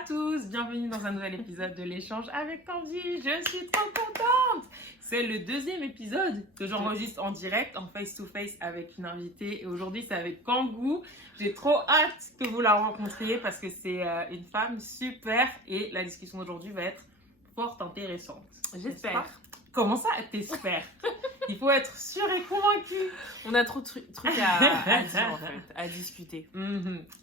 à tous, bienvenue dans un nouvel épisode de l'échange avec Candy. Je suis trop contente. C'est le deuxième épisode que j'enregistre en direct, en face-to-face avec une invitée. Et aujourd'hui, c'est avec Kangoo. J'ai trop hâte que vous la rencontriez parce que c'est une femme super et la discussion d'aujourd'hui va être fort intéressante. J'espère. Comment ça, t'espères? Il faut être sûr et convaincu. On a trop de trucs à dire en fait, à discuter.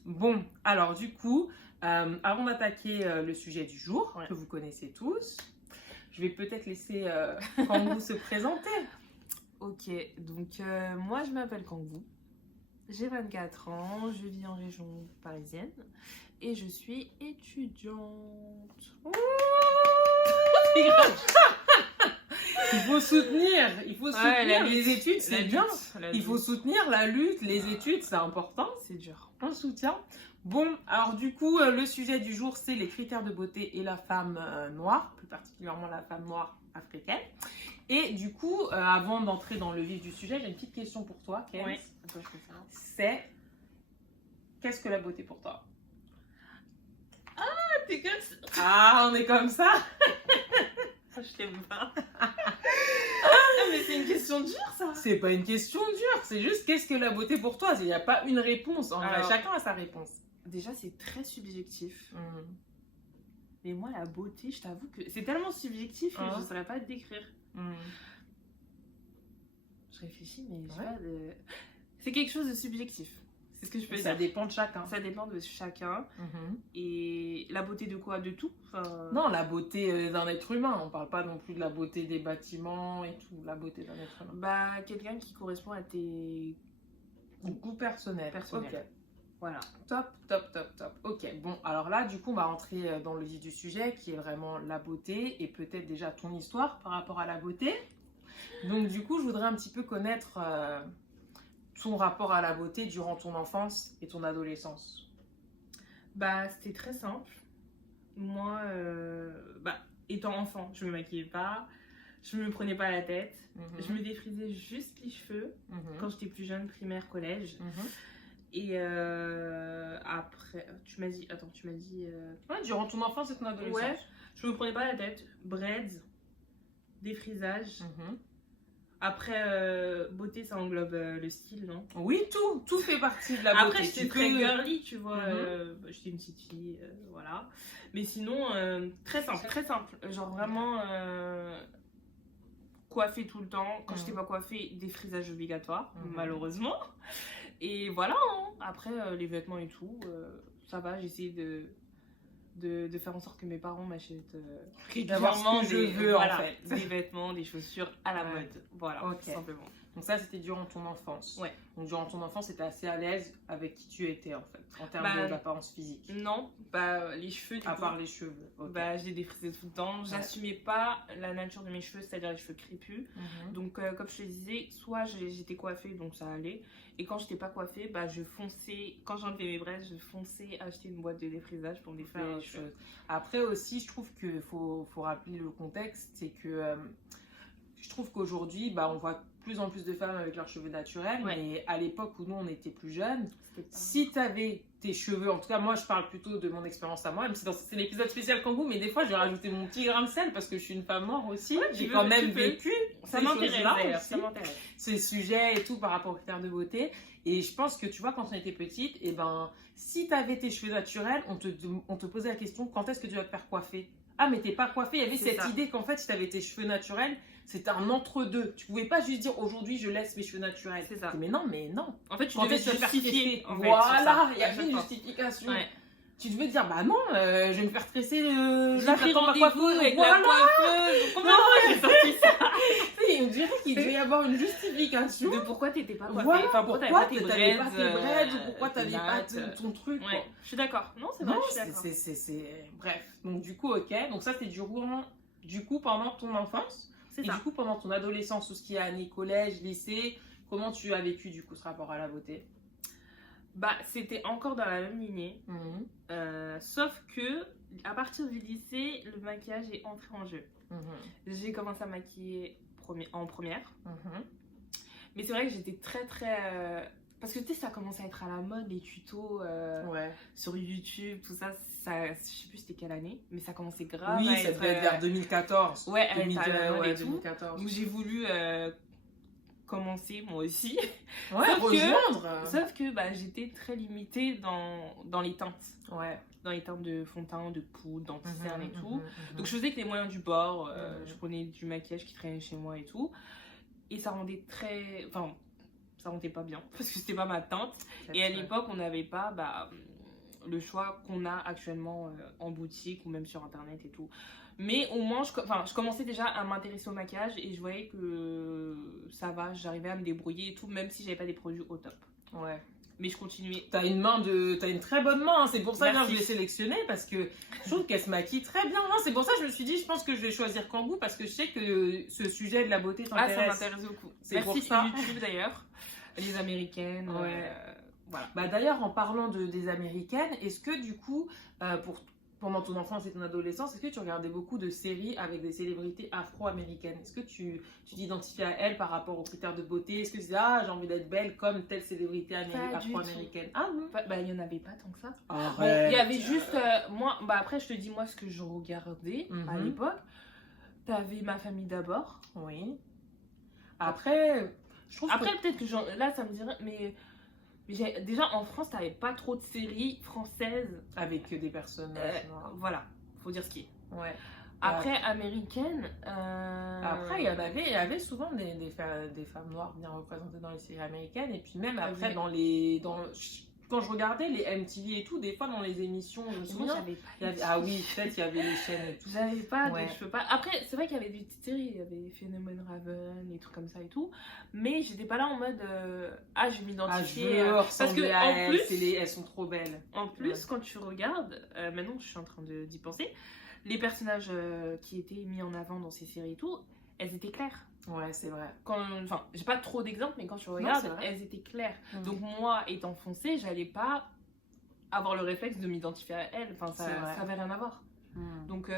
Bon, alors du coup, avant d'attaquer le sujet du jour, que vous connaissez tous, je vais peut-être laisser Kangoo se présenter. Ok, donc moi je m'appelle Kangoo, j'ai 24 ans, je vis en région parisienne et je suis étudiante. Il faut soutenir les études, c'est bien. Il faut soutenir la lutte, les études, c'est important. C'est dur. On soutient. Bon, alors du coup, le sujet du jour, c'est les critères de beauté et la femme noire, plus particulièrement la femme noire africaine. Et du coup, avant d'entrer dans le vif du sujet, j'ai une petite question pour toi, Ken. Oui. Attends, je fais ça. C'est, qu'est-ce que la beauté pour toi? T'es comme ça. Ah, on est comme ça. Je t'aime pas. Mais c'est une question dure ça. C'est pas une question dure, c'est juste qu'est-ce que la beauté pour toi? Il n'y a pas une réponse, en vrai, chacun a sa réponse. Déjà c'est très subjectif. Mais moi la beauté, je t'avoue que c'est tellement subjectif que je ne saurais pas te décrire. Je réfléchis mais je sais pas de... C'est quelque chose de subjectif. C'est ce que je peux dire. Ça dépend de chacun. Ça dépend de chacun. Et la beauté de quoi? De tout Non, la beauté d'un être humain. On parle pas non plus de la beauté des bâtiments et tout. La beauté d'un être humain. Bah, quelqu'un qui correspond à tes goûts personnels. Ok. Voilà. Top. Ok, bon, alors là, du coup, on va rentrer dans le vif du sujet qui est vraiment la beauté et peut-être déjà ton histoire par rapport à la beauté. Donc, du coup, je voudrais un petit peu connaître ton rapport à la beauté durant ton enfance et ton adolescence. Bah, c'était très simple. Moi, étant enfant, je me maquillais pas, je me prenais pas la tête, je me défrisais juste les cheveux quand j'étais plus jeune, primaire, collège. Et après, tu m'as dit... Ouais, durant ton enfance et ton adolescence. Ouais, je me prenais pas la tête, braids, défrisage. Après, beauté, ça englobe le style, non? Oui, tout fait partie de la beauté. Après, j'étais très girly, tu vois. J'étais une petite fille, voilà. Mais sinon, très simple. Genre vraiment coiffée tout le temps. Quand j'étais pas coiffée, défrisage obligatoire, malheureusement. Et voilà, hein. Après, les vêtements et tout, ça va. J'ai essayé de faire en sorte que mes parents m'achètent régulièrement des vêtements, des chaussures à la mode. Voilà, tout simplement. Donc ça, c'était durant ton enfance. Ouais. Donc durant ton enfance, t'étais assez à l'aise avec qui tu étais en fait, en termes d'apparence physique. Non, les cheveux à part les cheveux. Je les défrisais tout le temps. J'assumais pas la nature de mes cheveux, c'est-à-dire les cheveux crépus. Donc comme je te disais, soit j'étais coiffée, donc ça allait. Et quand j'étais pas coiffée, je fonçais, quand j'enlevais mes braises, je fonçais acheter une boîte de défrisage pour me défriser les cheveux. Après aussi, je trouve qu'il faut rappeler le contexte, c'est que je trouve qu'aujourd'hui, on voit plus en plus de femmes avec leurs cheveux naturels, mais à l'époque où nous on était plus jeunes, si tu avais tes cheveux, en tout cas moi je parle plutôt de mon expérience à moi, même si c'est l'épisode spécial Kangoo, mais des fois je vais rajouter mon petit grain de sel parce que je suis une femme noire aussi, j'ai quand même vécu ces sujets et tout par rapport aux critères de beauté. Et je pense que tu vois, quand on était petite, si tu avais tes cheveux naturels, on te posait la question, quand est-ce que tu vas te faire coiffer? Ah, mais t'es pas coiffée. Il y avait cette idée qu'en fait, si t'avais tes cheveux naturels, c'était un entre-deux. Tu pouvais pas juste dire aujourd'hui, je laisse mes cheveux naturels. C'est ça. Mais non. En fait, tu quand devais te justifier. Voilà, il y avait une justification. Tu devais dire, non, je vais me faire tresser j'ai pris rendez-vous avec la coiffeuse. Comment j'ai sorti ça? On dirait qu'il devait y avoir une justification de pourquoi t'étais pas coiffée. Voilà, pourquoi t'avais pas tes braids, pourquoi t'avais pas ton truc. Ouais, je suis d'accord. Non, c'est vrai, je suis d'accord. Bref, donc du coup, donc ça c'était du coup pendant ton enfance. C'est et ça. Du coup pendant ton adolescence, tout ce qui est année collège, lycée, comment tu as vécu du coup ce rapport à la beauté? C'était encore dans la même lignée, sauf que à partir du lycée, le maquillage est entré en jeu. J'ai commencé à maquiller en première, mais c'est vrai que j'étais très Parce que tu sais, ça commence à être à la mode, les tutos sur YouTube, tout ça. Je sais plus c'était quelle année, mais ça commençait grave oui, à ça être... devait être vers 2014. Ouais, à être à la mode et tout. 2014. Donc j'ai voulu commencer moi aussi. Ouais, rejoindre. Sauf que j'étais très limitée dans les teintes. Ouais. Dans les teintes de fond de teint, de poudre, d'anti-cerne et tout. Donc je faisais que les moyens du bord. Je prenais du maquillage qui traînait chez moi et tout. Et ça rendait très... Enfin, ça rendait pas bien parce que c'était pas ma teinte. Et à l'époque, on n'avait pas le choix qu'on a actuellement en boutique ou même sur internet et tout. Mais au moins, je commençais déjà à m'intéresser au maquillage et je voyais que ça va, j'arrivais à me débrouiller et tout, même si j'avais pas des produits au top. Ouais. Mais je continuais. T'as une très bonne main, hein. C'est pour ça que je l'ai sélectionnée parce que je trouve qu'elle se maquille très bien. C'est pour ça que je me suis dit, je pense que je vais choisir Kangoo parce que je sais que ce sujet de la beauté t'intéresse. Ah, ça m'intéresse beaucoup. C'est pour ça. YouTube d'ailleurs, les américaines. Ouais. Voilà. D'ailleurs, en parlant des américaines, est-ce que du coup, pendant ton enfance et ton adolescence, est-ce que tu regardais beaucoup de séries avec des célébrités afro-américaines? Est-ce que tu t'identifiais à elles par rapport aux critères de beauté? Est-ce que tu disais, j'ai envie d'être belle comme telle célébrité afro-américaine? Ah non. Il n'y en avait pas tant que ça. Arrête. Il y avait juste, moi, après je te dis moi ce que je regardais à l'époque. T'avais Ma famille d'abord. Oui. Après, je trouve peut-être que là ça me dirait, mais déjà en France t'avais pas trop de séries françaises avec des personnages voilà, faut dire ce qui est. Ouais. Après américaine après il y avait souvent des femmes noires bien représentées dans les séries américaines et puis même après quand je regardais les MTV et tout, des fois dans les émissions, je me souviens. Ah oui, peut-être il y avait les chaînes et tout. J'avais pas, donc je peux pas. Après, c'est vrai qu'il y avait des petites séries, il y avait Phénomène Raven, des trucs comme ça et tout. Mais j'étais pas là en mode je vais m'identifier. Parce que en plus, elles sont trop belles. En plus, quand tu regardes, maintenant je suis en train d'y penser, les personnages qui étaient mis en avant dans ces séries et tout, elles étaient claires. Ouais, c'est vrai. Enfin, j'ai pas trop d'exemples, mais quand tu regardes, elles étaient claires. Donc moi, étant foncée, j'allais pas avoir le réflexe de m'identifier à elles. Enfin, ça avait rien à voir. Donc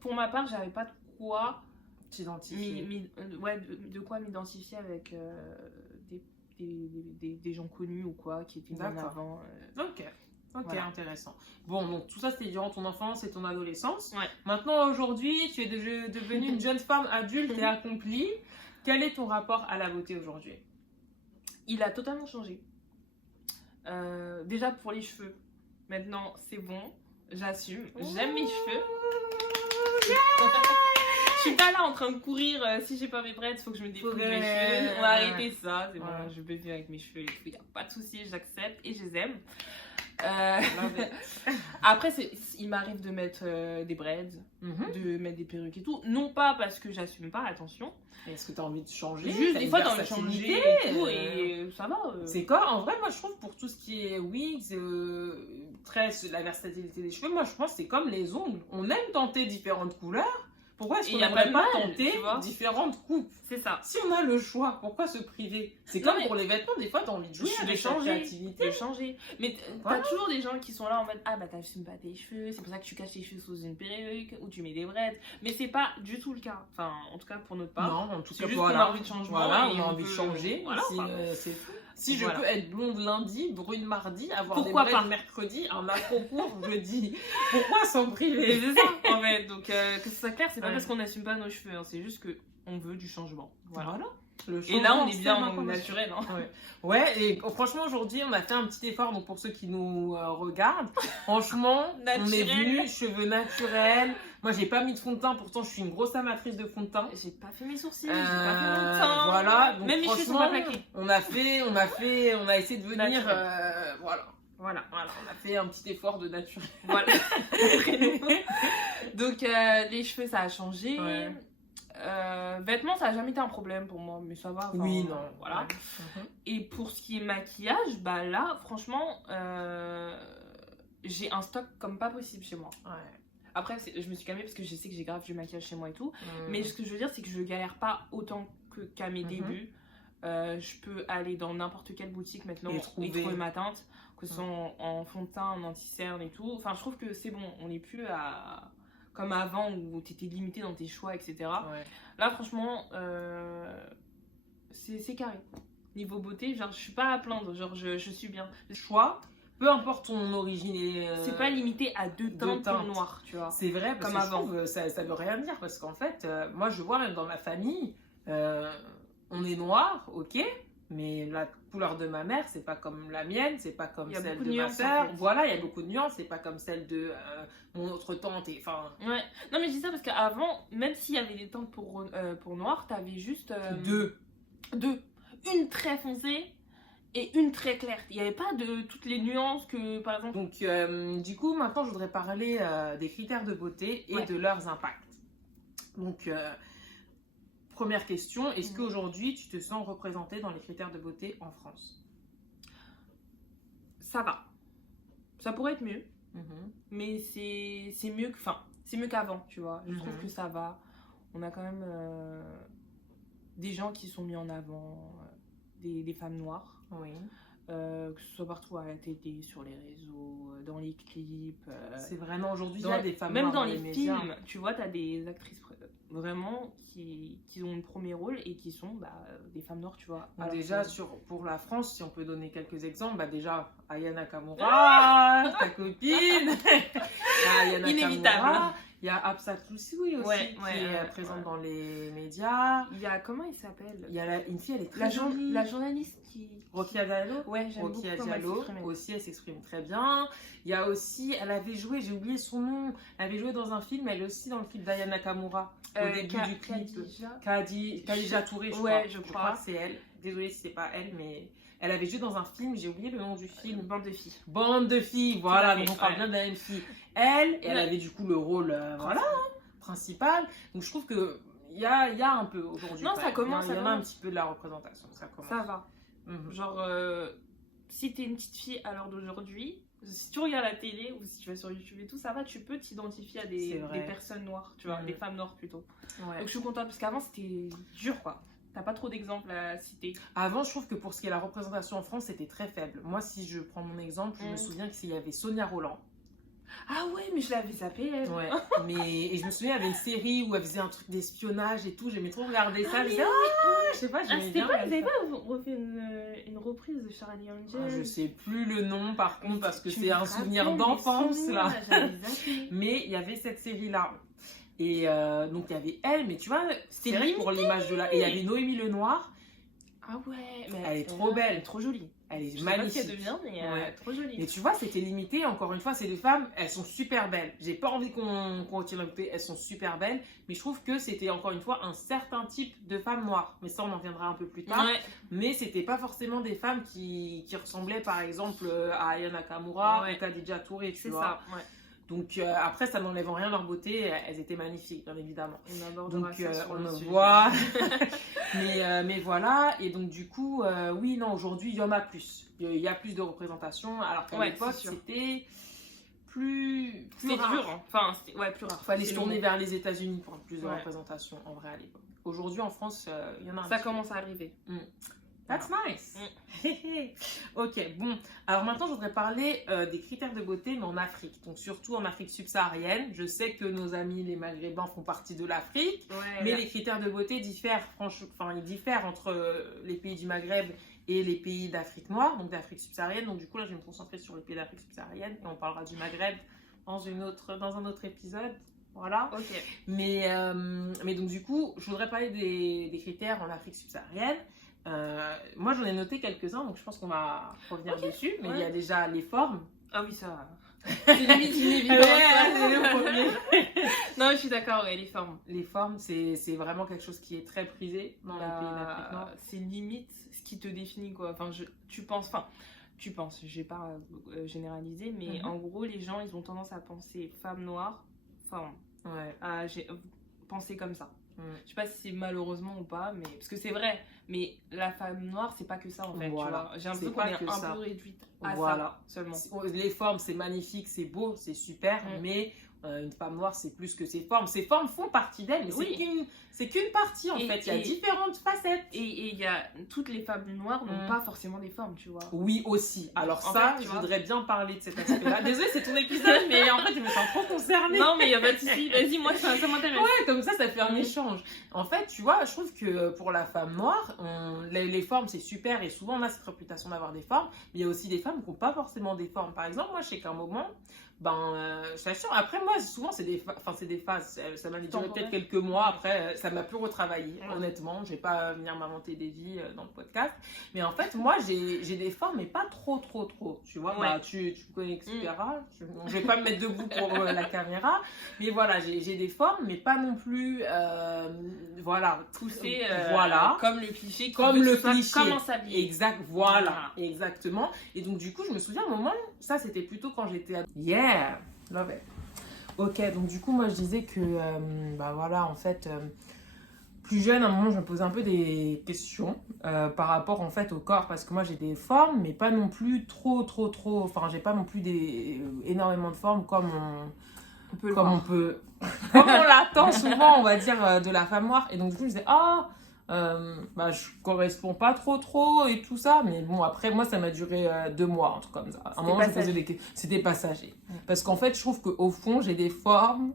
pour ma part, j'avais pas de quoi t'identifier. De quoi m'identifier avec des gens connus ou quoi qui étaient mis en avant. Ok, voilà. Intéressant. Bon, donc tout ça c'était durant ton enfance et ton adolescence. Ouais. Maintenant, aujourd'hui, tu es devenue une jeune femme adulte et accomplie. Quel est ton rapport à la beauté aujourd'hui? Il a totalement changé. Déjà pour les cheveux. Maintenant, c'est bon, j'assume. J'aime mes cheveux. Je suis pas là en train de courir. Si j'ai pas mes braids, faut que je me dépouille mes cheveux. On va arrêter ça. C'est bon, je peux vivre avec mes cheveux et tout. Il n'y a pas de souci, j'accepte et je les aime. Après, il m'arrive de mettre des braids, de mettre des perruques et tout. Non pas parce que j'assume pas, attention. Est-ce que tu as envie de changer? Juste des fois, t'as envie de changer et tout, et ça va. C'est quoi? En vrai, moi, je trouve pour tout ce qui est wigs, tresse, la versatilité des cheveux, moi, je pense que c'est comme les ongles. On aime tenter différentes couleurs. Pourquoi est-ce qu'on n'aimerait pas tenter différentes coupes? C'est ça. Si on a le choix, pourquoi se priver? C'est comme pour les vêtements, des fois, t'as envie de jouer avec ta créativité. De changer. Mais t'as toujours des gens qui sont là en mode t'assumes pas tes cheveux, c'est pour ça que tu caches tes cheveux sous une perruque ou tu mets des braids. Mais c'est pas du tout le cas. Enfin, en tout cas pour notre part. Non, en tout cas, juste qu'on a envie de changement. Voilà, on a envie de changer. Voilà, c'est tout. Si je peux être blonde lundi, brune mardi, avoir pourquoi des braids mercredi, un afro-court jeudi, pourquoi s'en priver? C'est ça, en fait. Donc, que ce soit clair, c'est pas parce qu'on n'assume pas nos cheveux, hein, c'est juste qu'on veut du changement. Voilà. Et là, on est bien naturel. Hein. Ouais, et franchement, aujourd'hui, on a fait un petit effort. Donc, pour ceux qui nous regardent, franchement, on est venu cheveux naturels. Moi, j'ai pas mis de fond de teint. Pourtant, je suis une grosse amatrice de fond de teint. J'ai pas fait mes sourcils, j'ai pas fait mon teint. Voilà. Donc, même mes cheveux sont pas plaqués. On a essayé de venir. Voilà, on a fait un petit effort de naturel. Voilà. Donc, les cheveux, ça a changé. Ouais. Vêtements, ça a jamais été un problème pour moi, mais ça va. Oui, non. Voilà. Et pour ce qui est maquillage, là, franchement, j'ai un stock comme pas possible chez moi. Ouais. Après, je me suis calmée parce que je sais que j'ai grave du maquillage chez moi et tout. Mais ce que je veux dire, c'est que je galère pas autant qu'à mes débuts. Je peux aller dans n'importe quelle boutique maintenant et trouver ma teinte, que ce soit en fond de teint, en anti-cerne et tout. Enfin, je trouve que c'est bon, on n'est plus comme avant où tu étais limité dans tes choix, etc. Ouais. Là, franchement, c'est carré. niveau beauté, genre, je suis pas à plaindre, genre, je suis bien. Choix, peu importe ton origine. C'est pas limité à deux teintes pour le noir, tu vois. C'est vrai, parce comme que avant. je trouve, ça veut rien dire, parce qu'en fait, moi je vois même dans ma famille, on est noir, ok, mais la couleur de ma mère, c'est pas comme la mienne, c'est pas comme celle de ma sœur. En fait. Voilà, il y a beaucoup de nuances, c'est pas comme celle de mon autre tante. Enfin. Ouais. Non, mais je dis ça parce qu'avant, même s'il y avait des teintes pour noir, t'avais juste deux. Une très foncée et une très claire. Il n'y avait pas de toutes les nuances que, par exemple. Donc, du coup, maintenant, je voudrais parler des critères de beauté et de leurs impacts. Donc, première question, est-ce qu'aujourd'hui, tu te sens représentée dans les critères de beauté en France? Ça va. Ça pourrait être mieux. Mais c'est mieux que, c'est mieux qu'avant, tu vois. Je trouve que ça va. On a quand même des gens qui sont mis en avant, des femmes noires. Oui. Que ce soit partout à la télé, sur les réseaux, dans les clips. C'est vraiment aujourd'hui, il y a des femmes même noires dans les médias. films, tu vois, tu as des actrices vraiment qui ont un premier rôle et qui sont des femmes noires, tu vois. Donc déjà, pour la France, si on peut donner quelques exemples, déjà, Aya Nakamura, ta copine, Aya Nakamura. Inévitable. Il y a Absa Toussoui aussi, qui est présente dans les médias. Il y a, comment il s'appelle? Il y a une fille, elle est très jolie. La journaliste qui... Rokia Diallo. Ouais, j'aime beaucoup comment elle s'exprime. Aussi, elle s'exprime très bien. Il y a aussi, elle avait joué, j'ai oublié son nom, elle avait joué dans un film, elle est aussi dans le clip d'Aya Nakamura. Au début du clip. Khadija Touré, je crois que c'est elle. Désolée si c'est pas elle, mais... Elle avait joué dans un film, j'ai oublié le nom du film. Bande de filles. Bande de filles, voilà, donc on parle bien de la même fille. Elle avait du coup le rôle principal. Donc je trouve qu'il y a un peu aujourd'hui. Non, ça commence. Il y en a un petit peu de la représentation, ça commence. Ça va. Genre, si t'es une petite fille à l'heure d'aujourd'hui, si tu regardes la télé ou si tu vas sur YouTube et tout, ça va, tu peux t'identifier à des personnes noires, tu vois, des femmes noires plutôt. Ouais. Donc je suis contente parce qu'avant c'était dur quoi. T'as pas trop d'exemples à citer. Avant, je trouve que pour ce qui est la représentation en France, c'était très faible. Moi, si je prends mon exemple, je me souviens qu'il y avait Sonia Rolland. Ah ouais, mais je l'avais zappée, elle. Ouais, et je me souviens, il y avait une série où elle faisait un truc d'espionnage et tout. J'aimais trop regarder ça. Je disais, je sais pas, j'aimais bien. Ils avaient pas refait une reprise de Charlie Angel? Je sais plus le nom, par contre, parce que c'est un souvenir d'enfance, là. Mais il y avait cette série-là. Et donc il y avait elle, mais tu vois, c'est vrai pour l'image de là. Et il y avait Noémie Lenoir. Ah ouais, mais elle est trop belle, elle est trop jolie. Elle est magnifique. magnifique. Je sais pas ce qu'elle devient, mais elle est trop jolie. Mais tu vois, c'était limité. Encore une fois, ces deux femmes, elles sont super belles. J'ai pas envie qu'on retire la beauté. Elles sont super belles. Mais je trouve que c'était encore une fois un certain type de femmes noires. Mais ça, on en viendra un peu plus tard. Ouais. Mais c'était pas forcément des femmes qui ressemblaient par exemple à Aya Nakamura ou Khadija Touré. Tu vois. C'est ça, ouais. Donc après, ça n'enlève en rien leur beauté, elles étaient magnifiques, bien évidemment. Donc on le voit. mais voilà, et donc du coup, oui, non, aujourd'hui, il y en a plus. Il y a plus de représentation, alors qu'à l'époque, c'était plus rare. Dur, hein. Enfin, plus rare. Il fallait se tourner vers les États-Unis pour plus de représentation, en vrai, à l'époque. Aujourd'hui, en France, il y en a un. Ça commence à arriver. That's nice. Ok, bon. Alors maintenant, je voudrais parler des critères de beauté, mais en Afrique. Donc surtout en Afrique subsaharienne. Je sais que nos amis les Maghrébins font partie de l'Afrique, mais les critères de beauté diffèrent, ils diffèrent entre les pays du Maghreb et les pays d'Afrique noire, donc d'Afrique subsaharienne. Donc du coup, là, je vais me concentrer sur les pays d'Afrique subsaharienne et on parlera du Maghreb dans un autre épisode. Voilà. Ok. Mais donc du coup, je voudrais parler des critères en Afrique subsaharienne. Moi j'en ai noté quelques-uns, donc je pense qu'on va revenir dessus. Mais il y a déjà les formes. Ah oui, ça. C'est limite inévitable. Non, je suis d'accord, les formes. Les formes, c'est vraiment quelque chose qui est très prisé dans les pays d'Afrique Nord. C'est limite ce qui te définit, quoi. Enfin, tu penses, je vais pas généraliser, mais en gros, les gens, ils ont tendance à penser femme noire, forme. À penser comme ça. Je sais pas si c'est malheureusement ou pas, mais parce que c'est vrai, mais la femme noire c'est pas que ça en fait. Voilà. J'ai l'impression qu'on est un peu réduite à ça seulement. Les formes c'est magnifique, c'est beau, c'est super, mais une femme noire c'est plus que ses formes. Ses formes font partie d'elle, mais c'est qu'une partie en fait. Il y a différentes facettes. Et il y a toutes les femmes noires n'ont pas forcément des formes, tu vois. Oui aussi. Alors je voudrais bien parler de cet aspect-là. Désolée, c'est ton épisode, mais en fait je me sens trop concernée. Non mais il y a pas de souci. Vas-y, moi ça m'intéresse. Ouais, comme ça fait un échange. En fait, tu vois, je trouve que pour la femme noire, les formes, c'est super. Et souvent, on a cette réputation d'avoir des formes. Mais il y a aussi des femmes qui n'ont pas forcément des formes. Par exemple, moi, je sais qu'à un moment, je t'assure, après, moi, souvent, c'est des phases. Ça m'a duré peut-être quelques mois. Après, ça m'a plus retravaillé, honnêtement. Je vais pas venir m'inventer des vies dans le podcast. Mais en fait, moi, j'ai des formes, mais pas trop. Tu vois, tu connais, etc. Je vais pas me mettre debout pour la caméra. Mais voilà, j'ai des formes, mais pas non plus, voilà, poussées, voilà, comme le cliché, comment s'habiller. Exact, voilà, exactement. Et donc du coup, je me souviens un moment, ça c'était plutôt quand j'étais yeah, love it. Ok, donc du coup, moi je disais que, voilà, en fait, plus jeune, à un moment, je me posais un peu des questions par rapport en fait au corps, parce que moi j'ai des formes, mais pas non plus trop. Enfin, j'ai pas non plus énormément de formes comme comme on l'attend souvent, on va dire, de la femme noire. Et donc, du coup, je disais, je corresponds pas trop et tout ça. Mais bon, après, moi, ça m'a duré 2 mois, un truc comme ça. À un moment, je posais des questions. C'était passager. Parce qu'en fait, je trouve qu'au fond, j'ai des formes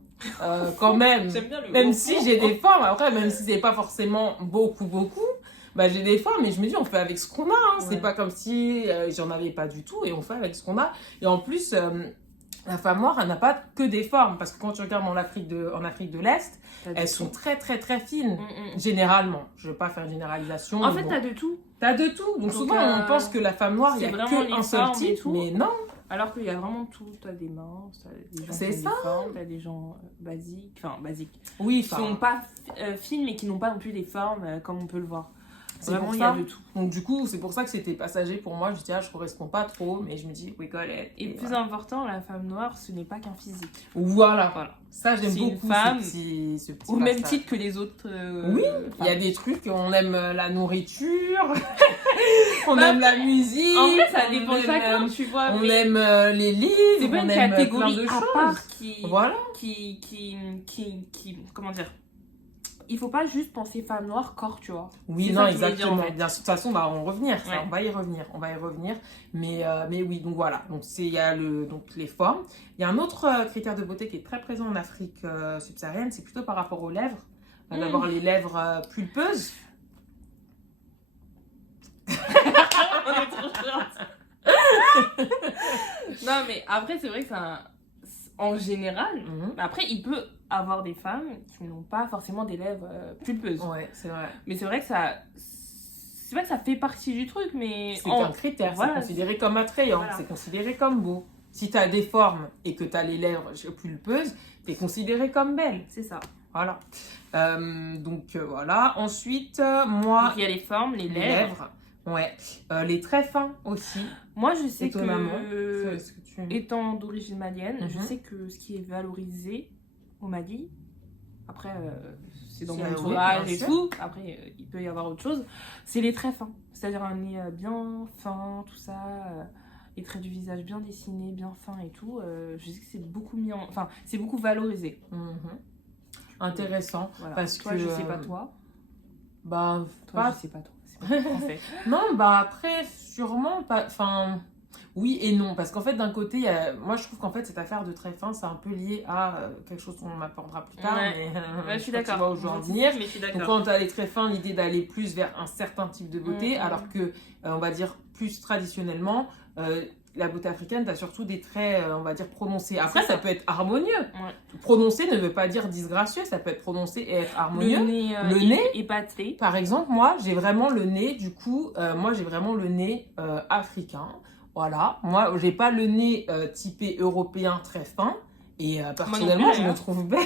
quand même. J'aime bien même si j'ai des formes, après, même si c'est pas forcément beaucoup, j'ai des formes, mais je me dis, on fait avec ce qu'on a. Hein. Ouais. C'est pas comme si j'en avais pas du tout, et on fait avec ce qu'on a. Et en plus, la femme noire, elle n'a pas que des formes, parce que quand tu regardes en Afrique de l'Est, elles sont très fines, généralement. Je veux pas faire une généralisation. En fait, t'as de tout. T'as de tout. Donc souvent, on pense que la femme noire, il y a qu'un seul type, mais non. Alors qu'il y a vraiment tout. T'as des mains, t'as des gens qui ont des formes, t'as des gens basiques. Oui, qui sont pas fines, mais qui n'ont pas non plus des formes comme on peut le voir. Vraiment, il y a de tout. Donc, du coup, c'est pour ça que c'était passager pour moi. Je dis, je correspond pas trop, mais je me dis, we got it. Et plus important, la femme noire, ce n'est pas qu'un physique. Voilà. Ça, j'aime beaucoup une femme, ce petit au même titre que les autres. Oui, il y a des trucs, on aime la nourriture, on aime la musique. En vrai, ça dépend de chacun, tu vois. On aime les livres, c'est pas on une aime catégorie plein de à choses. part Voilà. Comment dire, il faut pas juste penser femme noire, corps, tu vois. Oui, non, exactement. Bien, de toute façon, on va en revenir. On va y revenir. Mais oui, donc voilà. Donc, il y a les formes. Il y a un autre critère de beauté qui est très présent en Afrique subsaharienne. C'est plutôt par rapport aux lèvres. D'avoir les lèvres pulpeuses. On est trop chiante. Non, mais après, c'est vrai que en général, après, il peut avoir des femmes qui n'ont pas forcément des lèvres pulpeuses. Ouais, c'est vrai. Mais c'est vrai que c'est vrai que ça fait partie du truc, mais... C'est un critère, c'est considéré comme attrayant, c'est considéré comme beau. Si tu as des formes et que tu as les lèvres pulpeuses, tu es considéré comme belle. C'est ça. Voilà. Donc, voilà. Ensuite, moi... Donc, il y a les formes, les lèvres. Ouais. Les traits fins aussi. Moi, je sais que étant d'origine malienne, je sais que ce qui est valorisé au Mali, après, c'est dans mon entourage et tout, après, il peut y avoir autre chose, c'est les traits fins. C'est-à-dire un nez bien fin, tout ça, les traits du visage bien dessinés, bien fins et tout. Je sais que c'est beaucoup mis enfin, c'est beaucoup valorisé. Intéressant. Voilà. Parce toi, que... je sais pas toi. Toi, je sais pas toi. C'est pas français. Non, après, sûrement pas... Enfin... Oui et non, parce qu'en fait, d'un côté, moi je trouve qu'en fait, cette affaire de très fin, c'est un peu lié à quelque chose qu'on m'apprendra plus tard. Ouais. Mais je suis d'accord. Tu vois où je veux en venir. Mais je suis d'accord. Donc, quand tu as les traits fins, l'idée d'aller plus vers un certain type de beauté, alors que, on va dire, plus traditionnellement, la beauté africaine, tu as surtout des traits, on va dire, prononcés. Après, ça peut être harmonieux. Ouais. Prononcé ne veut pas dire disgracieux, ça peut être prononcé et être harmonieux. Le nez épaté. Par exemple, moi, j'ai vraiment le nez, du coup, le nez africain. Voilà, moi j'ai pas le nez typé européen très fin et personnellement je me trouve belle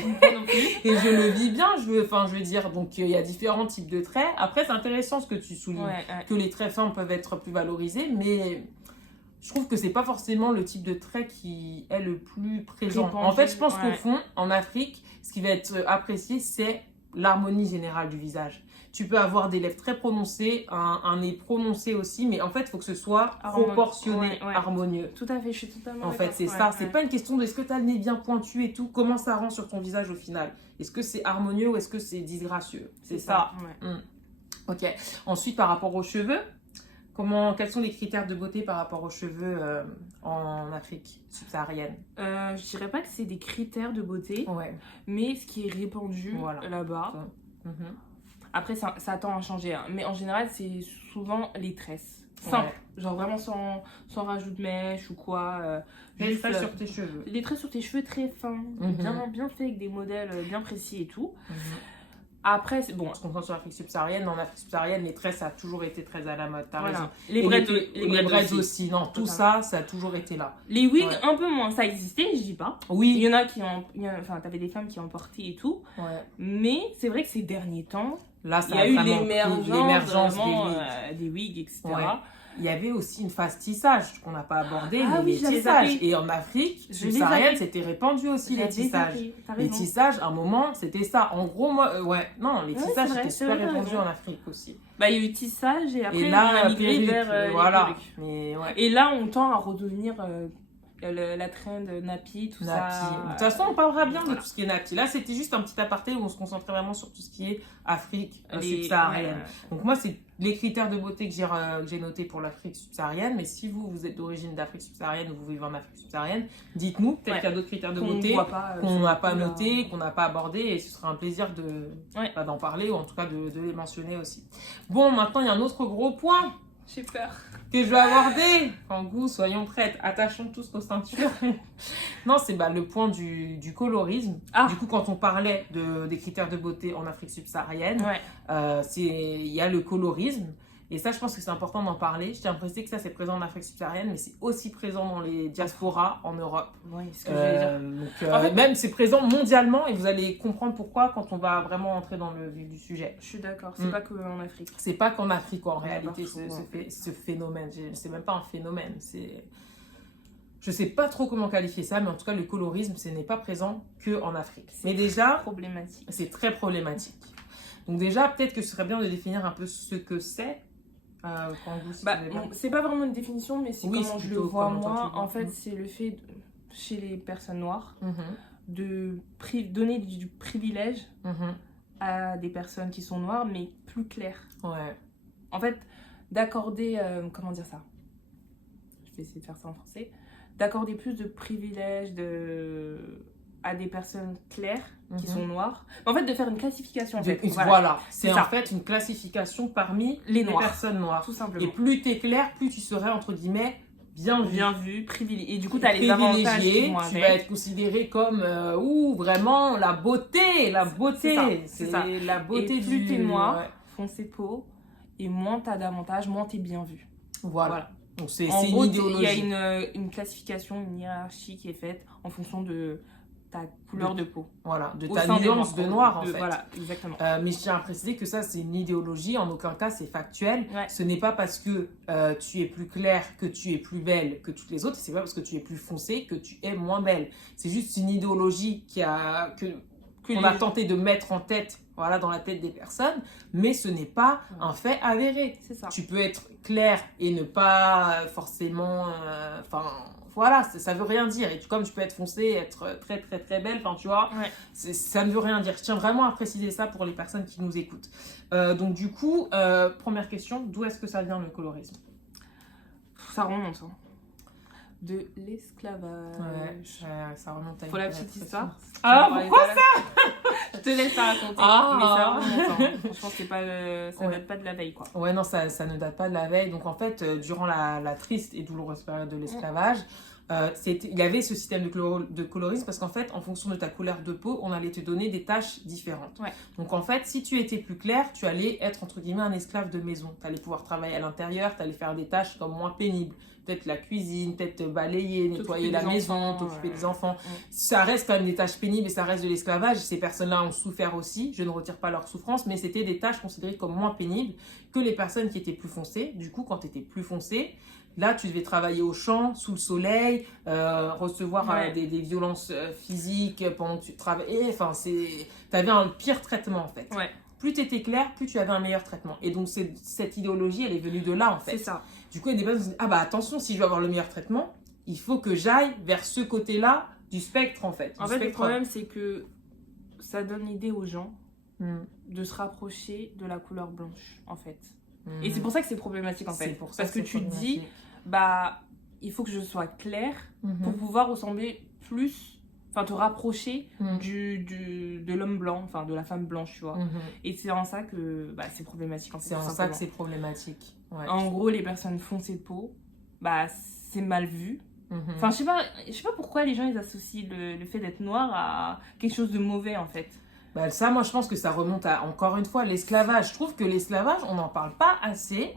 et je le vis bien, je veux dire, donc il y a différents types de traits. Après c'est intéressant ce que tu soulignes, que les traits fins peuvent être plus valorisés, mais je trouve que c'est pas forcément le type de trait qui est le plus présent. En fait je pense qu'au fond, en Afrique, ce qui va être apprécié c'est l'harmonie générale du visage. Tu peux avoir des lèvres très prononcées, un nez prononcé aussi, mais en fait, il faut que ce soit proportionné, harmonieux. Tout à fait, je suis totalement d'accord. En fait, c'est ça. C'est pas une question de est-ce que tu as le nez bien pointu et tout, comment ça rend sur ton visage au final. Est-ce que c'est harmonieux ou est-ce que c'est disgracieux? C'est ça. Ok. Ensuite, par rapport aux cheveux, quels sont les critères de beauté par rapport aux cheveux en Afrique subsaharienne? Je dirais pas que c'est des critères de beauté, mais ce qui est répandu là-bas. Après, ça tend à changer. Hein. Mais en général, c'est souvent les tresses. Simple. Genre vraiment sans rajout de mèche ou quoi. Les tresses sur tes cheveux. Les tresses sur tes cheveux très fins. Bien faits avec des modèles bien précis et tout. Après, bon. On se concentre sur l'Afrique subsaharienne. En Afrique subsaharienne, les tresses, ça a toujours été très à la mode. T'as raison. Les braids aussi. Non, tout ça, ça a toujours été là. Les wigs, un peu moins. Ça existait, je dis pas. Oui. Il y en a qui ont. Enfin, t'avais des femmes qui en portaient et tout. Ouais. Mais c'est vrai que ces derniers temps, là, il y a eu l'émergence des wigs, etc. Ouais. Il y avait aussi une phase tissage qu'on n'a pas abordé, mais les tissages. Et en Afrique subsaharienne, c'était répandu aussi les tissages. Les tissages, à un moment, c'était ça. En gros, moi, les tissages étaient super répandus en Afrique aussi. Bah, il y a eu tissage et après, on a migré vers voilà. Les perruques. Et là, on tend à redevenir la trend nappy, tout ça. De toute façon, on parlera bien de tout ce qui est nappy. Là, c'était juste un petit aparté où on se concentrait vraiment sur tout ce qui est Afrique subsaharienne. Donc moi, c'est les critères de beauté que j'ai notés pour l'Afrique subsaharienne. Mais si vous êtes d'origine d'Afrique subsaharienne ou vous vivez en Afrique subsaharienne, dites-nous. Peut-être qu'il y a d'autres critères de beauté qu'on n'a pas notés, qu'on n'a pas abordés. Et ce sera un plaisir d'en parler ou en tout cas de les mentionner aussi. Bon, maintenant, il y a un autre gros point. J'ai peur. Que je vais aborder. En goût, soyons prêtes. Attachons tous nos ceintures. Non, c'est le point du colorisme. Du coup, quand on parlait des critères de beauté en Afrique subsaharienne, il y a le colorisme. Et ça, je pense que c'est important d'en parler. Je tiens à préciser que ça, c'est présent en Afrique subsaharienne, mais c'est aussi présent dans les diasporas en Europe. Oui, c'est ce que je voulais dire. Donc, en fait, même c'est présent mondialement et vous allez comprendre pourquoi quand on va vraiment entrer dans le vif du sujet. Je suis d'accord, c'est pas qu'en Afrique. C'est pas qu'en Afrique, en réalité, ce phénomène. C'est même pas un phénomène, c'est... Je sais pas trop comment qualifier ça, mais en tout cas, le colorisme, ce n'est pas présent qu'en Afrique. Mais déjà, problématique. C'est très problématique. Donc déjà, peut-être que ce serait bien de définir un peu ce que c'est. C'est pas vraiment une définition, mais c'est comment je le vois moi. En fait, c'est le fait, chez les personnes noires, de donner du privilège à des personnes qui sont noires, mais plus claires. Ouais. En fait, d'accorder... comment dire ça? Je vais essayer de faire ça en français. D'accorder plus de privilèges à des personnes claires qui sont noires. En fait, de faire une classification. Voilà. C'est en fait une classification parmi les personnes noires. Tout simplement. Et plus t'es clair, plus tu serais, entre guillemets, bien vu, privilégié. Et du coup, tu as les avantages qui vont avec. Tu vas être considéré comme vraiment la beauté. La beauté. C'est ça. La beauté. Et plus t'es noir, foncé peau, et moins t'as d'avantages, moins t'es bien vu. Voilà. Donc c'est une idéologie. Il y a une classification, une hiérarchie qui est faite en fonction de ta couleur de peau. Voilà, de ta nuance de noir en fait. Voilà, exactement. Mais je tiens à préciser que ça c'est une idéologie, en aucun cas c'est factuel. Ce n'est pas parce que tu es plus claire que tu es plus belle que toutes les autres, c'est pas parce que tu es plus foncée que tu es moins belle. C'est juste une idéologie qu'on a tenté de mettre en tête, dans la tête des personnes, mais ce n'est pas un fait avéré. C'est ça. Tu peux être claire et ne pas forcément... Voilà, ça veut rien dire. Et comme tu peux être foncée, être très très très belle, tu vois, ça ne veut rien dire. Je tiens vraiment à préciser ça pour les personnes qui nous écoutent. Donc du coup, première question, d'où est-ce que ça vient le colorisme? Ça remonte, de l'esclavage. Ça remonte à pour la petite histoire. Pourquoi ça? Je te laisse la raconter. Mais ça remonte. Franchement, ça date pas de la veille, quoi. Ouais, non, ça ne date pas de la veille. Donc en fait, durant la triste et douloureuse période de l'esclavage, il y avait ce système de colorisme parce qu'en fait, en fonction de ta couleur de peau, on allait te donner des tâches différentes. Donc en fait, si tu étais plus clair, tu allais être entre guillemets un esclave de maison. Tu allais pouvoir travailler à l'intérieur, tu allais faire des tâches comme moins pénibles. Peut-être la cuisine, peut-être balayer, nettoyer la maison, t'occuper des enfants. Ça reste quand même des tâches pénibles et ça reste de l'esclavage. Ces personnes-là ont souffert aussi. Je ne retire pas leur souffrance, mais c'était des tâches considérées comme moins pénibles que les personnes qui étaient plus foncées. Du coup, quand tu étais plus foncé, là, tu devais travailler au champ, sous le soleil, recevoir des violences physiques pendant que tu travaillais. Enfin, tu avais un pire traitement, en fait. Plus tu étais clair, plus tu avais un meilleur traitement. Et donc, cette idéologie, elle est venue de là, en fait. C'est ça. Du coup, il y a des personnes qui se disent, attention, si je veux avoir le meilleur traitement, il faut que j'aille vers ce côté-là du spectre, en fait. En fait, le problème, c'est que ça donne l'idée aux gens de se rapprocher de la couleur blanche, en fait. Et c'est pour ça que c'est problématique, en fait. Parce que tu te dis, il faut que je sois claire pour pouvoir ressembler plus te rapprocher de l'homme blanc, enfin de la femme blanche, tu vois. Et c'est en ça que c'est problématique. En fait, c'est en ça que c'est problématique. Ouais. En gros, les personnes foncées de peau, c'est mal vu. Enfin, je sais pas pourquoi les gens ils associent le fait d'être noir à quelque chose de mauvais en fait. Ça, moi, je pense que ça remonte à, encore une fois, l'esclavage. Je trouve que l'esclavage, on n'en parle pas assez.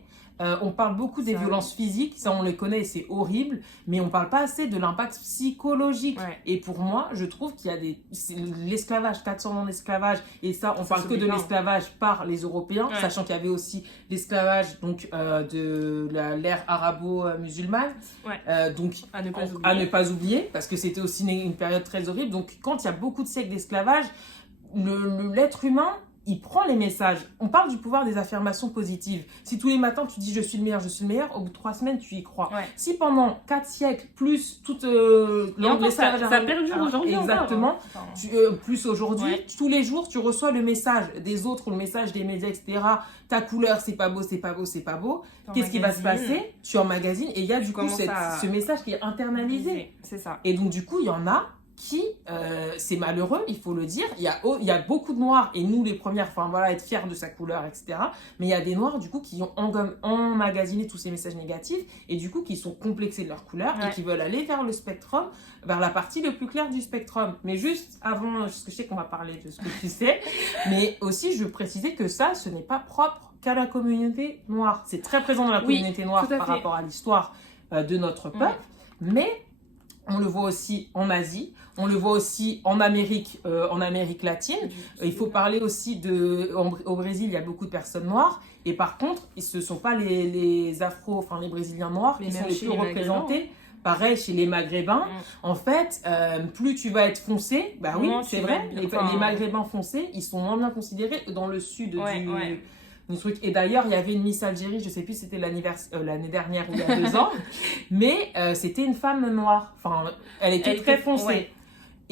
On parle beaucoup des violences physiques, ça on les connaît et c'est horrible, mais on parle pas assez de l'impact psychologique. Ouais. Et pour moi, je trouve qu'il y a l'esclavage, 400 ans d'esclavage, et ça, on parle que de l'esclavage par les Européens, sachant qu'il y avait aussi l'esclavage donc de l'ère arabo-musulmane, donc à ne pas oublier, parce que c'était aussi une période très horrible. Donc quand il y a beaucoup de siècles d'esclavage, l'être humain, il prend les messages. On parle du pouvoir des affirmations positives. Si tous les matins tu dis je suis le meilleur, au bout de 3 semaines tu y crois. Si pendant 4 siècles, plus toute l'esclavage ça perdure aujourd'hui. Exactement. Plus aujourd'hui, tous les jours tu reçois le message des autres, le message des médias, etc. Ta couleur, c'est pas beau, c'est pas beau, c'est pas beau. Qu'est-ce qui va se passer? Tu emmagasines et il y a du coup ce message qui est internalisé. C'est ça. Et donc du coup, il y en a qui, c'est malheureux, il faut le dire, il y a beaucoup de noirs, et nous les premières, être fiers de sa couleur, etc. Mais il y a des noirs, du coup, qui ont emmagasiné tous ces messages négatifs, et du coup, qui sont complexés de leur couleur, et qui veulent aller vers le spectrum, vers la partie le plus claire du spectrum. Mais juste avant, parce que je sais qu'on va parler de ce que tu sais, mais aussi, je veux préciser que ça, ce n'est pas propre qu'à la communauté noire. C'est très présent dans la communauté noire par rapport à l'histoire de notre peuple, mais on le voit aussi en Asie, on le voit aussi en Amérique latine. Il faut parler aussi au Brésil, il y a beaucoup de personnes noires. Et par contre, ce ne sont pas les les Brésiliens noirs qui sont les plus représentés. Pareil chez les Maghrébins. En fait, plus tu vas être foncé, c'est vrai, les Maghrébins foncés, ils sont moins bien considérés dans le sud du truc. Et d'ailleurs, il y avait une Miss Algérie, je sais plus si c'était l'année dernière ou il y a 2 ans, mais c'était une femme noire. Elle était très foncée.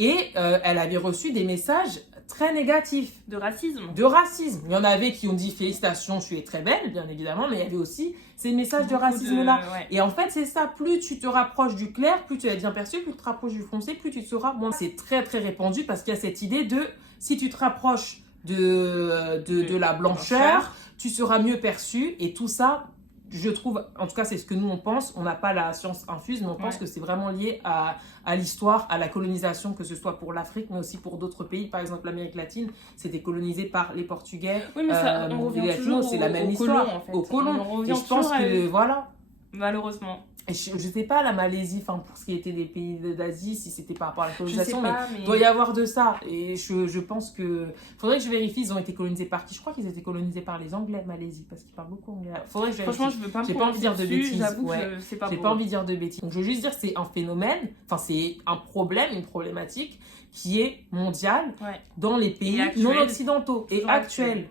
Et elle avait reçu des messages très négatifs. De racisme. Il y en avait qui ont dit félicitations, tu es très belle, bien évidemment, mais il y avait aussi ces messages de racisme-là. Et en fait, c'est ça, plus tu te rapproches du clair, plus tu es bien perçu, plus tu te rapproches du foncé, plus tu te seras moins. C'est très très répandu parce qu'il y a cette idée de si tu te rapproches de la blancheur, tu seras mieux perçu, et tout ça, je trouve, en tout cas c'est ce que nous on pense, on n'a pas la science infuse, mais on pense que c'est vraiment lié à l'histoire, à la colonisation, que ce soit pour l'Afrique, mais aussi pour d'autres pays. Par exemple, l'Amérique latine, c'était colonisé par les Portugais. Oui, mais ça, on revient toujours c'est la même histoire, colons, en fait. Aux colons. Et je pense que, voilà. Malheureusement. Je ne sais pas, la Malaisie, pour ce qui était des pays d'Asie, si c'était par rapport à la colonisation, mais il doit y avoir de ça. Et je pense que... Faudrait que je vérifie, ils ont été colonisés par qui? Je crois qu'ils étaient colonisés par les Anglais, Malaisie, parce qu'ils parlent beaucoup anglais. Faudrait que je vérifie. Franchement, je veux pas me J'ai pas envie de dire de bêtises. J'avoue que c'est pas beau. J'ai pas envie de dire de bêtises. Donc, je veux juste dire que c'est un phénomène, c'est un problème, une problématique qui est mondiale dans les pays non occidentaux et actuels.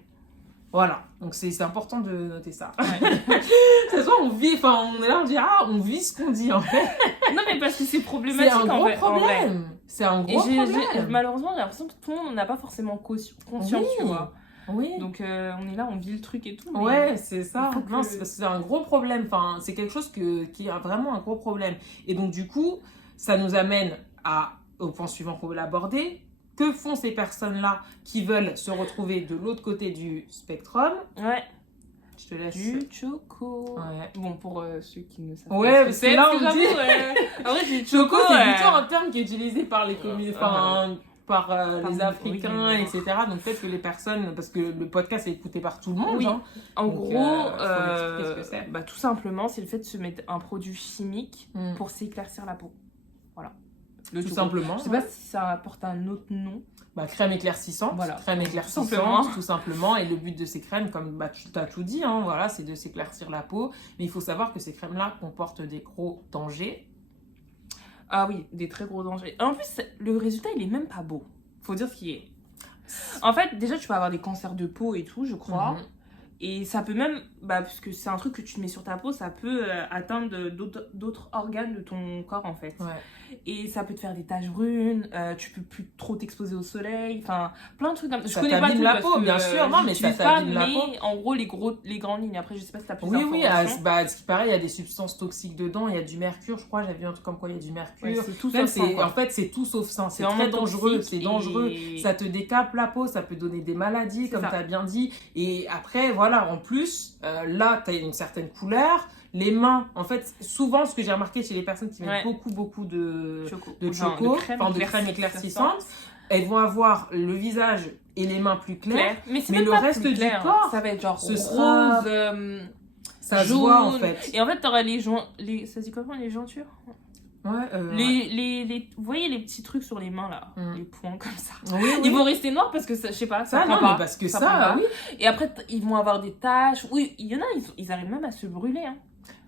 Voilà, donc c'est important de noter ça. C'est ça, on vit, on est là, on dit, on vit ce qu'on dit en fait. Non, mais parce que c'est problématique. C'est un gros problème. C'est un gros problème. Malheureusement, j'ai l'impression que tout le monde n'a pas forcément conscience, tu vois. Oui. Donc on est là, on vit le truc et tout. Mais ouais, c'est ça. Non, c'est un gros problème. C'est quelque chose qui est vraiment un gros problème. Et donc du coup, ça nous amène au point suivant qu'on veut l'aborder. Que font ces personnes-là qui veulent se retrouver de l'autre côté du spectrum? Je te laisse. Du choco. Bon, pour ceux qui ne savent pas. Parce que là, on dit... En vrai, du choco, c'est plutôt un terme qui est utilisé par les par les Africains, etc. Donc peut-être que les personnes... Parce que le podcast est écouté par tout le monde. Oui. En gros, tout simplement, c'est le fait de se mettre un produit chimique pour s'éclaircir la peau. Voilà. Tout simplement. Je sais pas si ça apporte un autre nom. Crème éclaircissante. Voilà. Crème éclaircissante, tout simplement. Et le but de ces crèmes, comme tu t'as tout dit, c'est de s'éclaircir la peau. Mais il faut savoir que ces crèmes-là comportent des gros dangers. Ah oui, des très gros dangers. En plus, le résultat, il est même pas beau. Faut dire ce qui est. En fait, déjà, tu peux avoir des cancers de peau et tout, je crois. Et ça peut même, puisque c'est un truc que tu mets sur ta peau, ça peut atteindre d'autres organes de ton corps, en fait. et ça peut te faire des taches brunes, tu peux plus trop t'exposer au soleil, enfin plein de trucs comme ça. Ça t'abîme la peau, bien sûr, non mais ça t'abîme la peau. Mais en gros les grandes lignes, après je sais pas si t'as plus Oui, ce qui paraît, il y a des substances toxiques dedans, il y a du mercure, je crois, j'avais vu un truc comme quoi il y a du mercure. Ouais, c'est tout même sauf ça, en fait c'est tout sauf ça, c'est vraiment très dangereux, c'est dangereux, et... ça te décape la peau, ça peut donner des maladies comme tu as bien dit, et après voilà, en plus, là tu as une certaine couleur. Les mains, en fait, souvent, ce que j'ai remarqué chez les personnes qui mettent beaucoup de crème éclaircissante, elles vont avoir le visage et les mains plus claires, mais le reste du corps, ça va être genre rose, ça jaune, se voit en fait. Et en fait, t'auras ça se dit comment, les jointures? Vous voyez les petits trucs sur les mains là, les points comme ça. Ils vont rester noirs parce que je sais pas, ça prend pas. Mais parce que ça oui. Et après ils vont avoir des taches. Oui, il y en a, ils arrivent même à se brûler. Hein.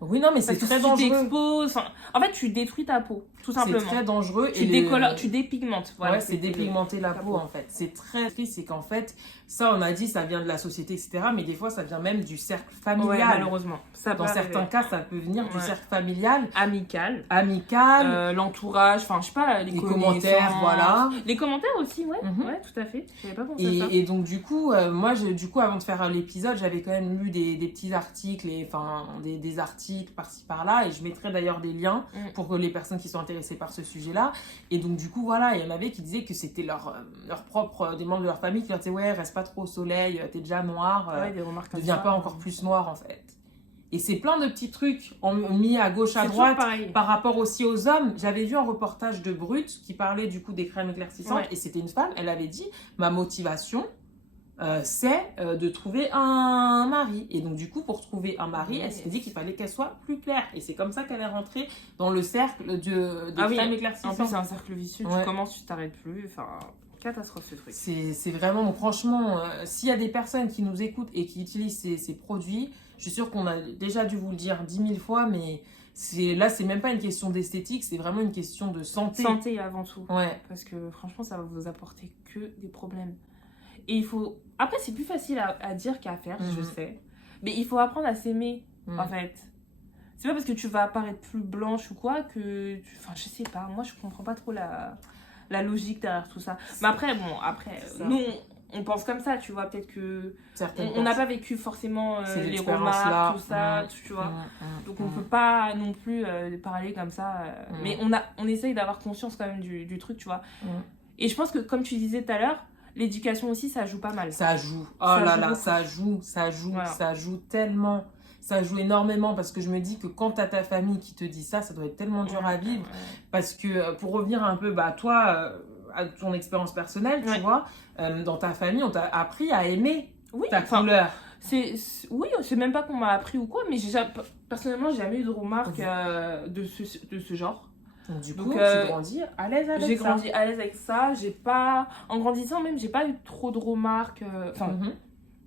Oui, non, mais c'est très dangereux. Tu t'exposes. En fait, tu détruis ta peau, tout simplement. C'est très dangereux. Tu décolores, tu dépigmentes. Voilà, ouais, c'est dépigmenter la peau, en fait. C'est très triste, c'est qu'en fait, ça, on a dit, ça vient de la société, etc. Mais des fois, ça vient même du cercle familial. Ouais, malheureusement. Dans certains cas, ça peut venir du cercle familial. Amical. L'entourage, enfin, je sais pas, les commentaires, voilà. Les commentaires aussi, ouais, ouais, tout à fait. J'avais pas pensé à ça. Et donc, du coup, moi, avant de faire l'épisode, j'avais quand même lu des petits articles, des articles par-ci par-là, et je mettrai d'ailleurs des liens pour les personnes qui sont intéressées par ce sujet-là. Et donc, du coup, voilà, il y en avait qui disaient que c'était des membres de leur famille qui leur disaient, ouais, reste pas trop au soleil, t'es déjà noir, ne deviens pas encore plus noir, en fait. Et c'est plein de petits trucs mis à gauche, à droite, par rapport aussi aux hommes. J'avais vu un reportage de Brut qui parlait du coup des crèmes éclaircissantes, et c'était une femme, elle avait dit, ma motivation, c'est de trouver un mari. Et donc du coup, pour trouver un mari, elle s'est dit qu'il fallait qu'elle soit plus claire. Et c'est comme ça qu'elle est rentrée dans le cercle des crèmes éclaircissantes. En plus, c'est un cercle vicieux, tu commences, tu t'arrêtes plus, enfin... Catastrophe ce truc. C'est vraiment, donc, franchement, s'il y a des personnes qui nous écoutent et qui utilisent ces produits, je suis sûre qu'on a déjà dû vous le dire 10 000 fois, mais là, c'est même pas une question d'esthétique, c'est vraiment une question de santé. Santé avant tout. Ouais. Parce que franchement, ça va vous apporter que des problèmes. Et il faut... Après, c'est plus facile à dire qu'à faire, je sais. Mais il faut apprendre à s'aimer, en fait. C'est pas parce que tu vas apparaître plus blanche ou quoi que... Enfin, je sais pas, moi, je comprends pas trop la logique derrière tout ça. Mais après, nous, on pense comme ça, tu vois, peut-être que... On n'a pas vécu forcément les remarques, tout ça, tu vois. Donc, on peut pas non plus parler comme ça. Mais on essaye d'avoir conscience quand même du truc, tu vois. Et je pense que, comme tu disais tout à l'heure, l'éducation aussi, ça joue pas mal. Ça joue. Ça joue tellement. Ça joue énormément parce que je me dis que quand t'as ta famille qui te dit ça, ça doit être tellement dur à vivre. Parce que pour revenir un peu, toi, à ton expérience personnelle, tu vois, dans ta famille, on t'a appris à aimer ta couleur. Oui, c'est même pas qu'on m'a appris ou quoi, mais personnellement, j'ai jamais eu de remarques de ce genre. Donc, du coup, tu grandis à l'aise avec ça. J'ai grandi à l'aise avec ça. En grandissant même, j'ai pas eu trop de remarques.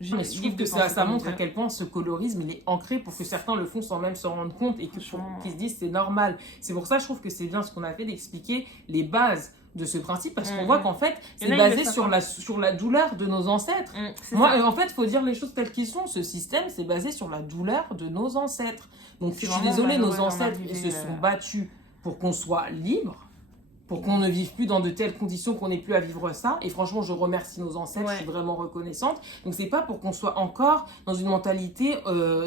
Mais je trouve que ça montre à quel point ce colorisme il est ancré pour que certains le font sans même s'en rendre compte et qu'ils se disent c'est normal. C'est pour ça je trouve que c'est bien ce qu'on a fait d'expliquer les bases de ce principe parce qu'on voit qu'en fait c'est basé sur la douleur de nos ancêtres. En fait il faut dire les choses telles qu'elles sont. Ce système c'est basé sur la douleur de nos ancêtres. Donc je suis désolée, nos ancêtres ils se sont battus pour qu'on soit libre, pour qu'on ne vive plus dans de telles conditions qu'on n'ait plus à vivre ça. Et franchement, je remercie nos ancêtres, je suis vraiment reconnaissante. Donc, c'est pas pour qu'on soit encore dans une mentalité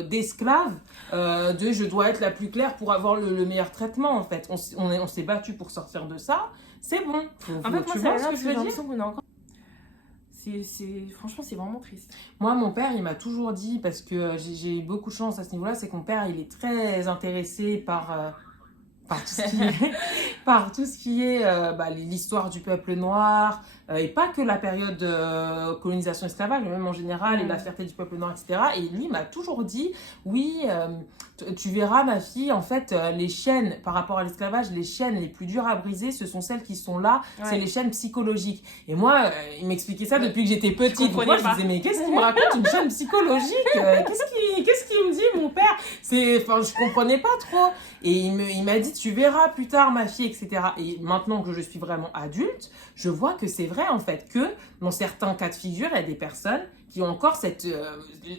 d'esclave, de je dois être la plus claire pour avoir le meilleur traitement, en fait. On s'est battu pour sortir de ça. C'est bon. En fait, tu vois ce que je veux dire ? Franchement, c'est vraiment triste. Moi, mon père, il m'a toujours dit, parce que j'ai eu beaucoup de chance à ce niveau-là, c'est que mon père, il est très intéressé par tout ce qui est l'histoire du peuple noir, et pas que la période colonisation esclavage, mais même en général, et la fierté du peuple noir, etc. Et lui m'a toujours dit, oui, tu verras ma fille, en fait, les chaînes, par rapport à l'esclavage, les chaînes les plus dures à briser, ce sont celles qui sont là, c'est les chaînes psychologiques. Et moi, il m'expliquait ça depuis que j'étais petite. Donc moi, je disais, mais qu'est-ce qu'il me raconte, une chaîne psychologique qu'est-ce qu'il me dit, mon père? Je comprenais pas trop. Et il m'a dit, tu verras plus tard, ma fille, etc. Et maintenant que je suis vraiment adulte, je vois que c'est vrai, en fait, que dans certains cas de figure, il y a des personnes qui ont encore cette,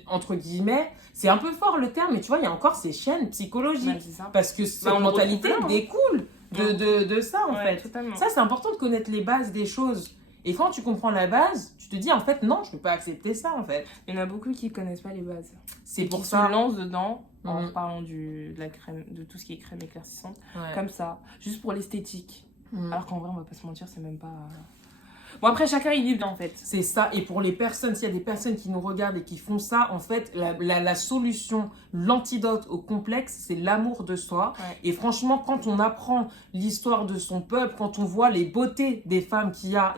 entre guillemets, c'est un peu fort le terme, mais tu vois, il y a encore ces chaînes psychologiques. Parce que cette mentalité découle de ça, en fait. Totalement. Ça, c'est important de connaître les bases des choses. Et quand tu comprends la base, tu te dis, en fait, non, je peux pas accepter ça, en fait. Il y en a beaucoup qui connaissent pas les bases. C'est pour qui ça. se lancent dedans en parlant de la crème, de tout ce qui est crème éclaircissante, comme ça, juste pour l'esthétique. Alors qu'en vrai, on va pas se mentir, c'est même pas... Bon, après, chacun est libre, en fait. C'est ça. Et pour les personnes, s'il y a des personnes qui nous regardent et qui font ça, en fait, la solution, l'antidote au complexe, c'est l'amour de soi. Ouais. Et franchement, quand on apprend l'histoire de son peuple, quand on voit les beautés des femmes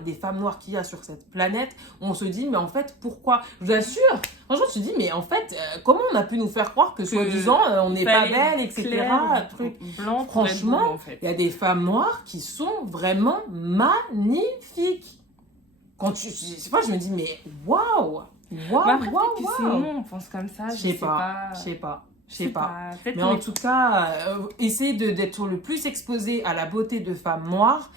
des femmes noires qu'il y a sur cette planète, on se dit, mais en fait, pourquoi? Je vous assure, franchement, tu te dis, mais en fait, comment on a pu nous faire croire que soi-disant, on n'est pas belle, etc. Blanc, franchement, beau, en fait. Il y a des femmes noires qui sont vraiment magnifiques. Quand moi, je me dis, mais waouh! Waouh! Mais après, waouh! peut-être que c'est nous, on pense comme ça. Je sais pas. Mais en tout cas, essayez d'être le plus exposé à la beauté de femmes noires,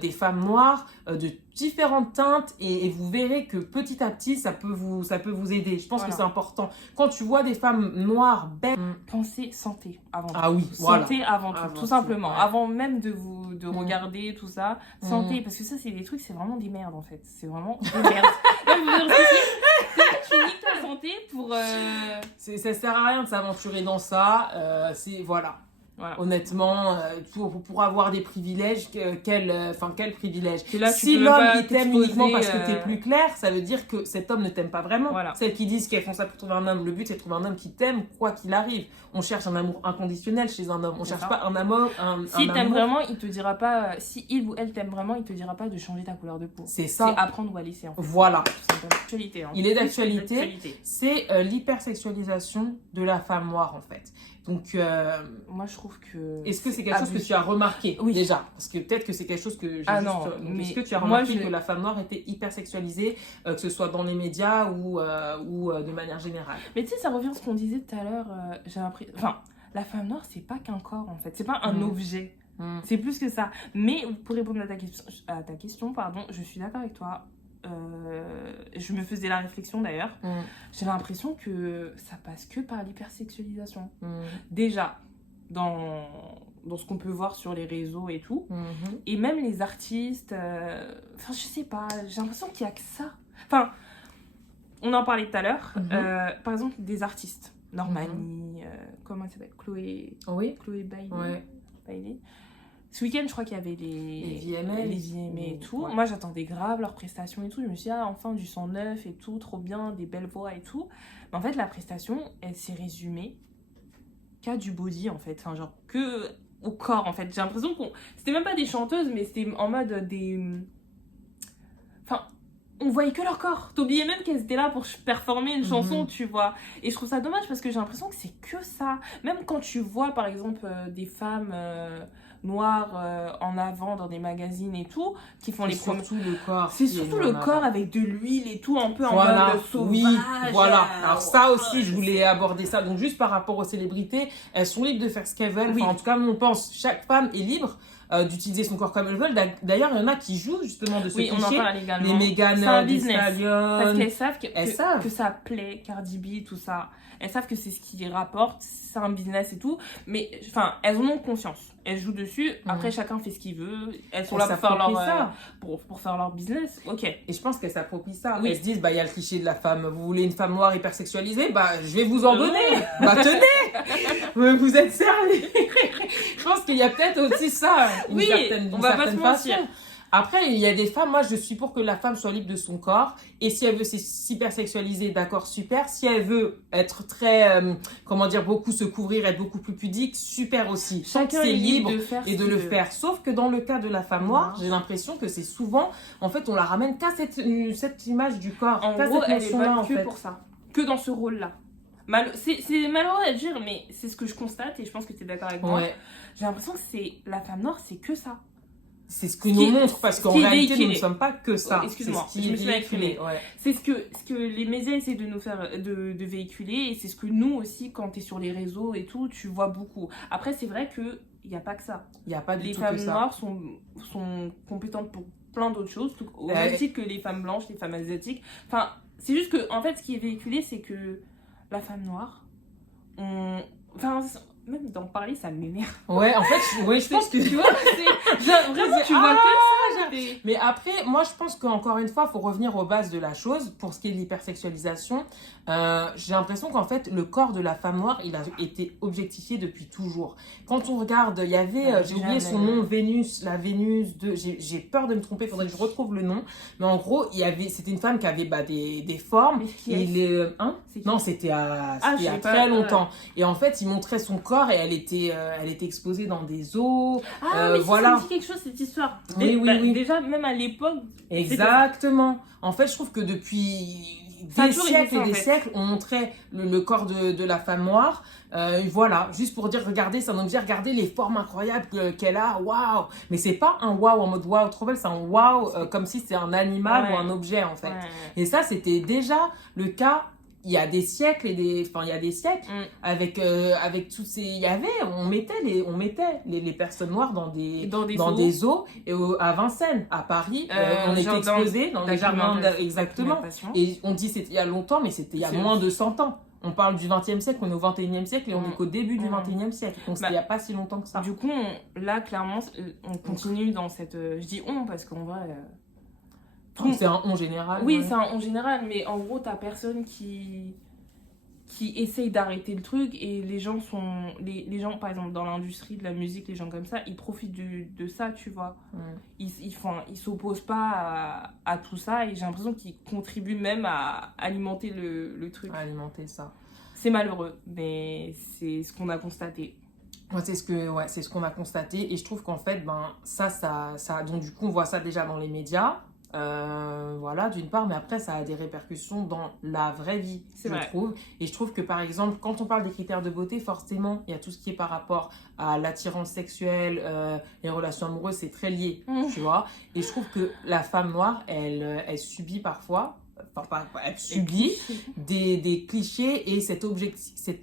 des femmes noires de différentes teintes, et vous verrez que petit à petit, ça peut vous aider. Je pense que c'est important. Quand tu vois des femmes noires belles... Pensez santé avant tout. Ah oui, santé avant tout, tout simplement. Ouais. Avant même de regarder tout ça, santé, parce que ça, c'est des trucs, c'est vraiment des merdes, en fait. C'est vraiment des merdes. Tu niques ta santé pour... Ça sert à rien de s'aventurer dans ça. Voilà. Honnêtement, pour avoir des privilèges, quel privilège. Là, si l'homme il t'aime uniquement parce que t'es plus clair, ça veut dire que cet homme ne t'aime pas vraiment. Celles qui disent qu'elles font ça pour trouver un homme, le but c'est de trouver un homme qui t'aime quoi qu'il arrive. On cherche un amour inconditionnel chez un homme. On cherche pas un amour. Si t'aimes vraiment, il te dira pas. Si il ou elle t'aime vraiment, il te dira pas de changer ta couleur de peau. C'est ça. C'est apprendre ou à laisser. En fait. Voilà. D'actualité. Il est d'actualité. C'est l'hypersexualisation de la femme noire en fait. Donc, moi je trouve que. Est-ce que c'est quelque chose que tu as remarqué déjà? Parce que peut-être que c'est quelque chose que j'ai mais est-ce que tu as remarqué que la femme noire était hypersexualisée, que ce soit dans les médias ou de manière générale? Mais tu sais, ça revient à ce qu'on disait tout à l'heure. J'ai l'impression. Enfin, la femme noire, c'est pas qu'un corps en fait. C'est pas un objet. C'est plus que ça. Mais pour répondre à ta question, pardon, je suis d'accord avec toi. Je me faisais la réflexion d'ailleurs. J'ai l'impression que ça passe que par l'hypersexualisation. Déjà, dans ce qu'on peut voir sur les réseaux et tout. Et même les artistes. Enfin, je sais pas. J'ai l'impression qu'il y a que ça. Enfin, on en parlait tout à l'heure. Par exemple, des artistes. Normani, comment elle s'appelle? Chloé Bailey. Ce week-end, je crois qu'il y avait les VMA et tout. Ouais. Moi, j'attendais grave leurs prestations et tout. Je me suis dit, enfin, du sang neuf et tout, trop bien, des belles voix et tout. Mais en fait, la prestation, elle s'est résumée qu'à du body, en fait. Enfin, genre, que au corps, en fait. J'ai l'impression qu'on... C'était même pas des chanteuses, mais c'était en mode des... Enfin, on voyait que leur corps. T'oubliais même qu'elles étaient là pour performer une chanson, tu vois. Et je trouve ça dommage parce que j'ai l'impression que c'est que ça. Même quand tu vois, par exemple, des femmes... noires en avant dans des magazines et tout qui font les surtout le corps, c'est surtout le corps avec de l'huile et tout un peu en mode sauvage. Oui, voilà. Alors ça aussi je voulais aborder ça. Donc juste par rapport aux célébrités, elles sont libres de faire ce qu'elles veulent. Enfin, en tout cas on pense chaque femme est libre d'utiliser son corps comme elles veulent. D'ailleurs il y en a qui jouent justement de ce cliché. On en parle également. Les Mégane, Thee Stallion, parce qu'elles savent que ça plaît, Cardi B, tout ça. Elles savent que c'est ce qui rapporte, c'est un business et tout. Mais enfin, elles en ont conscience. Elles jouent dessus. Après, chacun fait ce qu'il veut. Elles sont là pour faire pour faire leur business. Ok. Et je pense qu'elles s'approprient ça. Elles se disent, bah, il y a le cliché de la femme. Vous voulez une femme noire hypersexualisée? Bah, je vais vous en donner. Bah, tenez. Vous êtes servis. Je pense qu'il y a peut-être aussi ça. On va pas se mentir. Après, il y a des femmes, moi je suis pour que la femme soit libre de son corps. Et si elle veut s'hypersexualiser, d'accord, super. Si elle veut être très, beaucoup se couvrir, être beaucoup plus pudique, super aussi. Chacun est libre de le faire. Sauf que dans le cas de la femme noire, j'ai l'impression que c'est souvent, en fait, on la ramène qu'à cette image du corps. En gros, elle est bonne que pour ça. Que dans ce rôle-là. C'est malheureux à dire, mais c'est ce que je constate et je pense que tu es d'accord avec moi. J'ai l'impression que la femme noire, c'est que ça. C'est ce que nous montre, parce qu'en réalité, nous ne sommes pas que ça. Excuse-moi, je me suis exprimée. C'est ce que les médias essaient de nous faire, de véhiculer, et c'est ce que nous aussi, quand tu es sur les réseaux et tout, tu vois beaucoup. Après, c'est vrai qu'il n'y a pas que ça. Il n'y a pas du tout que ça. Les femmes noires sont compétentes pour plein d'autres choses, au même titre que les femmes blanches, les femmes asiatiques. Enfin, c'est juste que, en fait, ce qui est véhiculé, c'est que la femme noire, même d'en parler, ça m'énerve. Ouais, en fait, je pense que... Tu vois, vraiment, tu vois que ça. Mais après, moi, je pense qu'encore une fois, il faut revenir aux bases de la chose. Pour ce qui est de l'hypersexualisation, j'ai l'impression qu'en fait, le corps de la femme noire, il a été objectifié depuis toujours. Quand on regarde, il y avait, j'ai oublié son nom, Vénus, la Vénus de... J'ai peur de me tromper, il faudrait que je retrouve le nom. Mais en gros, c'était une femme qui avait des formes. Non, c'était il y a très longtemps. Et en fait, il montrait son corps et elle était exposée dans des eaux. Mais voilà. ça me dit quelque chose, cette histoire. Oui. Déjà, même à l'époque. Exactement. En fait, je trouve que depuis des siècles et des siècles, on montrait le corps de la femme noire. Voilà, juste pour dire, regardez, c'est un objet, regardez les formes incroyables qu'elle a. Waouh! Mais c'est pas un waouh en mode waouh trop belle, c'est un waouh comme si c'était un animal ou un objet en fait. Ouais. Et ça, c'était déjà le cas. Il y a des siècles avec tous ces on mettait les personnes noires dans des eaux et à Vincennes à Paris on était exposés dans les jardins exactement et on dit c'était il y a longtemps mais c'était il y a moins de 100 ans. On parle du 20e siècle, on est au 21e siècle et on est qu'au début du 21e siècle. Donc c'était il n'y a pas si longtemps que ça. Du coup, là clairement on continue dans cette je dis on parce qu'en vrai c'est un on général. Oui, c'est un on général, mais en gros, t'as personne qui essaye d'arrêter le truc et les gens les gens, par exemple, dans l'industrie de la musique, les gens comme ça, ils profitent de ça, tu vois. Ils s'opposent pas à tout ça et j'ai l'impression qu'ils contribuent même à alimenter le truc. À alimenter ça. C'est malheureux, mais c'est ce qu'on a constaté. Ouais, c'est ce qu'on a constaté et je trouve qu'en fait, ça, donc du coup, on voit ça déjà dans les médias. Voilà, d'une part, mais après ça a des répercussions dans la vraie vie, je trouve. Et je trouve que par exemple, quand on parle des critères de beauté, forcément, il y a tout ce qui est par rapport à l'attirance sexuelle, les relations amoureuses, c'est très lié, tu vois. Et je trouve que la femme noire, elle subit parfois, elle subit des clichés et cette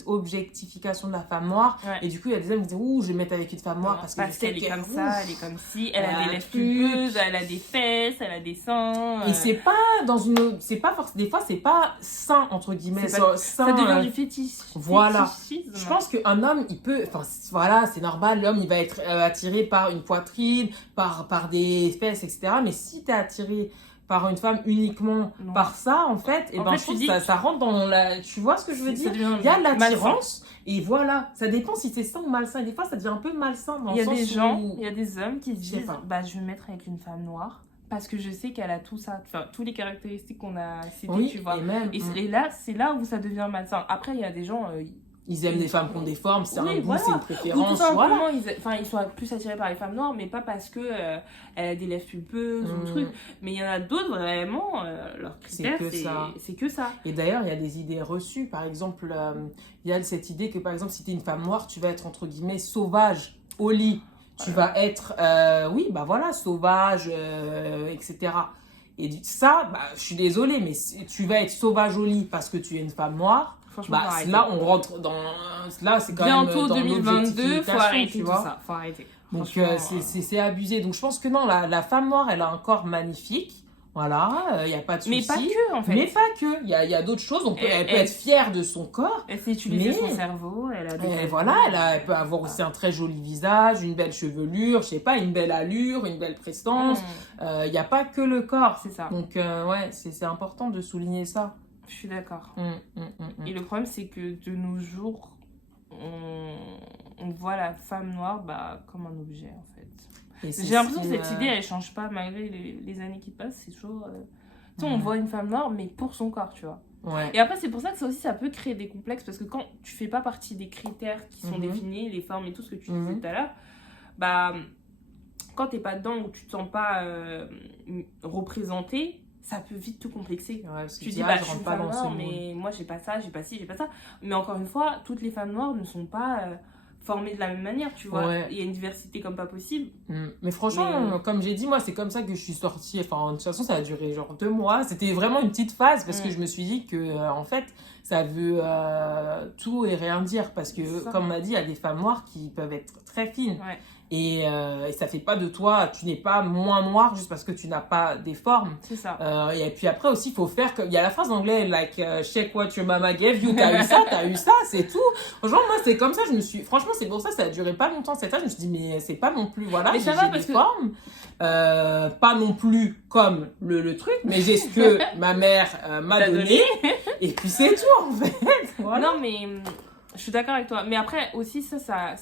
objectification de la femme noire. Et du coup, il y a des hommes qui disent ouh, je vais me mettre avec une femme noire parce qu'elle est comme ça, elle est comme si, elle a des lèvres pulpeuses, elle a des fesses, elle a des seins. Et c'est pas dans une. C'est pas forcément. Des fois, c'est pas sain, entre guillemets. Ça devient du fétichisme. Voilà. Je pense qu'un homme, il peut. Enfin, voilà, c'est normal, l'homme, il va être attiré par une poitrine, par des fesses, etc. Mais si t'es attiré par une femme uniquement par ça, en fait, et je trouve que ça rentre dans la... Tu vois ce que je veux dire? Il y a de l'attirance, et voilà, ça dépend si c'est sain ou malsain. Et des fois, ça devient un peu malsain dans le sens où... Il y a des hommes qui se disent, je vais me mettre avec une femme noire, parce que je sais qu'elle a tout ça, enfin, toutes les caractéristiques qu'on a citées, tu vois. Et là, c'est là où ça devient malsain. Après, il y a des gens... ils aiment les femmes qui ont des formes, c'est un goût, c'est une préférence. Ils sont plus attirés par les femmes noires, mais pas parce que elle a des lèvres pulpeuses ou truc. Mais il y en a d'autres, vraiment, leurs critères, c'est que ça. Et d'ailleurs, il y a des idées reçues. Par exemple, il y a cette idée que, par exemple, si tu es une femme noire, tu vas être, entre guillemets, sauvage au lit. Tu vas être, sauvage, etc. Et ça, je suis désolée, mais tu vas être sauvage au lit parce que tu es une femme noire. Là, on rentre dans... Là, c'est quand bientôt même dans 2022, faut arrêter tu tout vois. ça. Faut arrêter. Donc, c'est abusé. Donc, je pense que non, la femme noire, elle a un corps magnifique. Voilà, il n'y a pas de souci. Mais pas que, en fait. Mais pas que. Il y a d'autres choses. Elle peut être fière de son corps. Elle sait utiliser son cerveau. Elle peut avoir aussi un très joli visage, une belle chevelure, je sais pas, une belle allure, une belle prestance. Il n'y a pas que le corps. C'est ça. Donc, c'est important de souligner ça. Je suis d'accord. Et le problème, c'est que de nos jours, on voit la femme noire comme un objet, en fait. J'ai l'impression que cette idée, elle change pas malgré les années qui passent. C'est toujours... Tu sais, on voit une femme noire, mais pour son corps, tu vois. Ouais. Et après, c'est pour ça que ça aussi, ça peut créer des complexes, parce que quand tu fais pas partie des critères qui sont définis, les formes et tout ce que tu disais tout à l'heure, quand t'es pas dedans ou tu te sens pas représenté, ça peut vite te complexer. Tu dis, je suis une femme noire, mais moi, j'ai pas ça, j'ai pas ci, j'ai pas ça. Mais encore une fois, toutes les femmes noires ne sont pas formées de la même manière, tu vois. Il y a une diversité comme pas possible. Mais franchement, comme j'ai dit, moi, c'est comme ça que je suis sortie. Enfin, de toute façon, ça a duré genre 2 mois. C'était vraiment une petite phase parce que je me suis dit que, en fait, ça veut tout et rien dire. Parce que, comme on a dit, il y a des femmes noires qui peuvent être très fines. Et ça fait pas de toi, tu n'es pas moins noir juste parce que tu n'as pas des formes. C'est ça. Et puis après aussi, il faut faire il y a la phrase anglaise, like, check what your mama gave you, t'as eu ça, c'est tout. Franchement, moi, c'est comme ça, franchement, c'est pour ça, ça a duré pas longtemps cette âge, je me suis dit, mais c'est pas non plus, voilà, mais ça va parce des formes. Pas non plus comme le truc, mais j'ai ce que ma mère m'a donné. Et puis c'est tout, en fait. Voilà. Non, mais je suis d'accord avec toi. Mais après, aussi, ça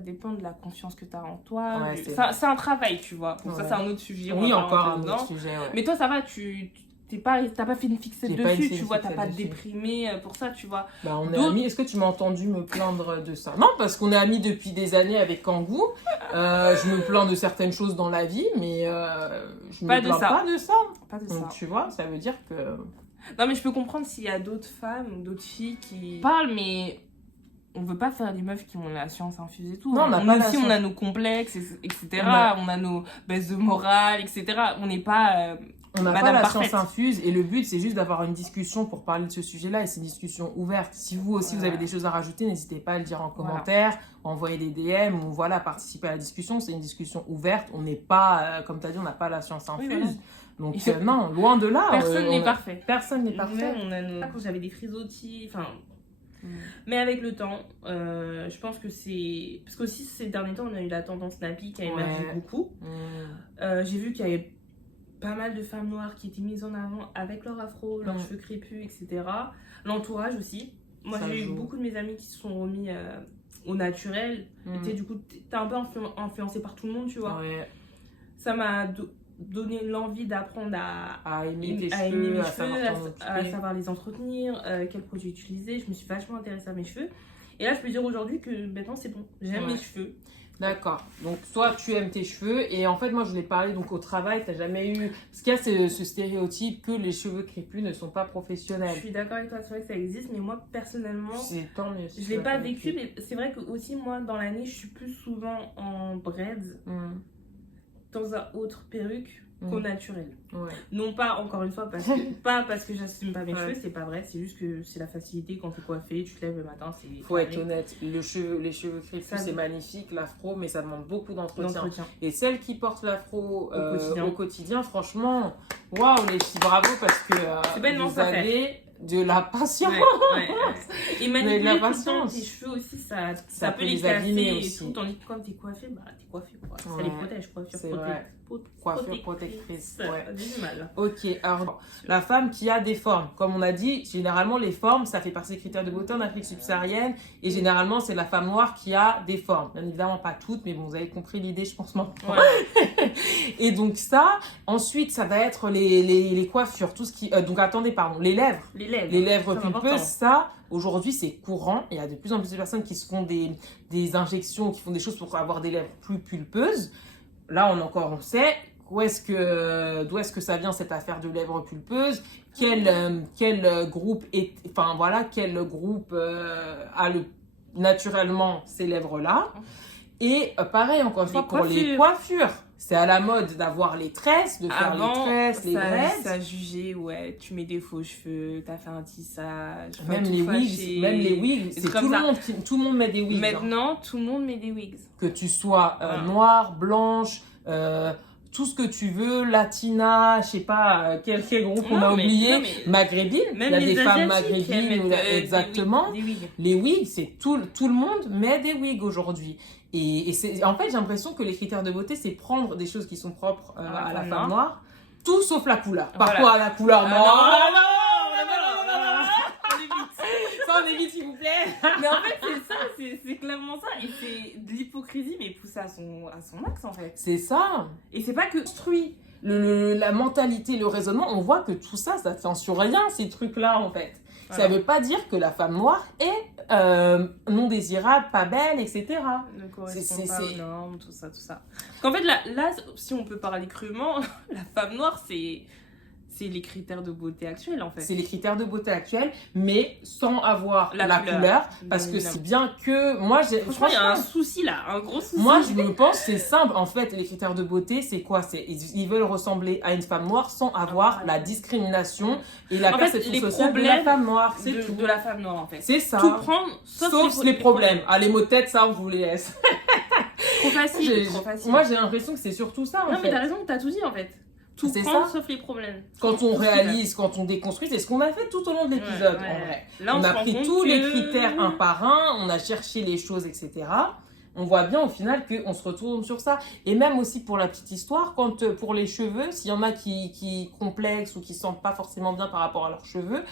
dépend de la confiance que tu as en toi. Ouais, c'est un travail, tu vois. Bon, ça, c'est un autre sujet. Oui, encore un autre sujet, ouais. Mais toi, ça va, t'as pas fait une fixette dessus, tu vois. T'as pas déprimé pour ça, tu vois. Bah, on est amis. Est-ce que tu m'as entendu me plaindre de ça? Non, parce qu'on est amis depuis des années avec Kangoo. Je me plains de certaines choses dans la vie, mais je me plains pas de ça. Pas de Donc, ça. tu vois, ça veut dire que... Non, mais je peux comprendre s'il y a d'autres femmes ou d'autres filles qui parlent, mais on veut pas faire des meufs qui ont la science infuse et tout. Non, on a nos complexes, etc. On a nos baisses de morale, etc. On n'est pas... on n'a pas la science infuse et le but c'est juste d'avoir une discussion pour parler de ce sujet-là et c'est une discussion ouverte. Si vous aussi vous avez des choses à rajouter, n'hésitez pas à le dire en commentaire, envoyer des DM ou voilà, participer à la discussion. C'est une discussion ouverte. On n'est pas, comme tu as dit, on n'a pas la science infuse. Oui, voilà. Donc non, loin de là. Personne n'est parfait. Personne n'est parfait. Quand j'avais des frisottis, mais avec le temps, je pense que c'est... Parce qu'aussi ces derniers temps, on a eu la tendance nappy qui a émergé beaucoup. J'ai vu qu'il y avait pas mal de femmes noires qui étaient mises en avant avec leur afro, leurs cheveux crépus, etc. L'entourage aussi. Moi, j'ai eu beaucoup de mes amis qui se sont remis au naturel. Et du coup, t'es un peu influencé par tout le monde, tu vois. Ça m'a donné l'envie d'apprendre à aimer mes cheveux, à savoir les entretenir, quels produits utiliser. Je me suis vachement intéressée à mes cheveux. Et là, je peux dire aujourd'hui que maintenant, c'est bon. J'aime mes cheveux. D'accord. Donc, toi, tu aimes tes cheveux. Et en fait, moi, je voulais parler donc au travail. Tu n'as jamais eu... Parce qu'il y a ce stéréotype que les cheveux crépus ne sont pas professionnels. Je suis d'accord avec toi. C'est vrai que ça existe. Mais moi, personnellement, tant mieux, je ne l'ai pas vécu. Mais c'est vrai que aussi, moi, dans l'année, je suis plus souvent en braids dans un autre perruque qu'au naturel. Non pas, encore une fois, pas parce que j'assume pas mes cheveux, c'est pas vrai, c'est juste que c'est la facilité quand t'es coiffé, tu te lèves le matin, c'est... Faut être honnête, les cheveux crépus, c'est magnifique, l'afro, mais ça demande beaucoup d'entretien. Et celles qui portent l'afro au quotidien, franchement, waouh, bravo, parce que vous avez de la patience. Et manipuler tout le temps tes cheveux aussi, ça peut les casser et tout, tandis que quand t'es coiffé, t'es coiffé, quoi. Ça les protège, coiffure protectrice. Du mal. Ok, alors la femme qui a des formes, comme on a dit, généralement les formes, ça fait partie des critères de beauté en Afrique subsaharienne et généralement c'est la femme noire qui a des formes. Bien évidemment pas toutes, mais bon, vous avez compris l'idée, je pense maintenant. Et donc ça, ensuite ça va être les coiffures, tout ce qui... donc attendez, pardon, les lèvres. Les lèvres pulpeuses, ça... Aujourd'hui, c'est courant. Il y a de plus en plus de personnes qui se font des injections, qui font des choses pour avoir des lèvres plus pulpeuses. Là, on sait d'où est-ce que ça vient cette affaire de lèvres pulpeuses. Quel groupe a naturellement ces lèvres-là. Et pareil, encore une fois, pour les coiffures. C'est à la mode d'avoir les tresses, de faire les tresses, les dreads. Ça jugeait, tu mets des faux cheveux, t'as fait un tissage. Même les wigs, c'est tout le monde met des wigs. Maintenant, tout le monde met des wigs. Que tu sois noire, blanche, tout ce que tu veux, latina, je sais pas quel groupe on a oublié, maghrébine. Il y a des femmes maghrébines, exactement. Les wigs, c'est tout le monde met des wigs aujourd'hui. Et en fait, j'ai l'impression que les critères de beauté, c'est prendre des choses qui sont propres à la femme noire, tout sauf la couleur. Par rapport à la couleur noire. Ça, on évite, s'il vous plaît. Mais en fait, c'est ça, c'est clairement ça. Et c'est de l'hypocrisie, mais poussée à son max, en fait. C'est ça. Et c'est pas que construit. La mentalité, le raisonnement, on voit que tout ça, ça tient sur rien, ces trucs-là, en fait. Ça ne veut pas dire que la femme noire est non désirable, pas belle, etc. Ne correspond pas aux normes, tout ça. En fait, là, si on peut parler crûment, la femme noire, c'est les critères de beauté actuels, en fait. C'est les critères de beauté actuels, mais sans avoir la couleur parce que c'est bien que... Franchement, il y a un souci là, un gros souci. Moi, je me pense, c'est simple. En fait, les critères de beauté, c'est quoi? Ils veulent ressembler à une femme noire sans avoir la discrimination et la perception sociale de la femme noire. C'est tout. De la femme noire, en fait. C'est ça. Tout prendre, sauf les problèmes. Ah, les mots de tête, ça, on vous les laisse. trop facile, trop facile. Moi, j'ai l'impression que c'est surtout ça, Non, mais t'as raison, t'as tout dit, en fait. Tout c'est prendre, ça. sauf les problèmes. Quand on réalise, quand on déconstruit, c'est ce qu'on a fait tout au long de l'épisode, en vrai. Là, on se a rend pris compte tous que... les critères un par un, on a cherché les choses, etc. On voit bien au final qu'on se retourne sur ça. Et même aussi pour la petite histoire, quand pour les cheveux, s'il y en a qui complexent ou qui ne se sentent pas forcément bien par rapport à leurs cheveux,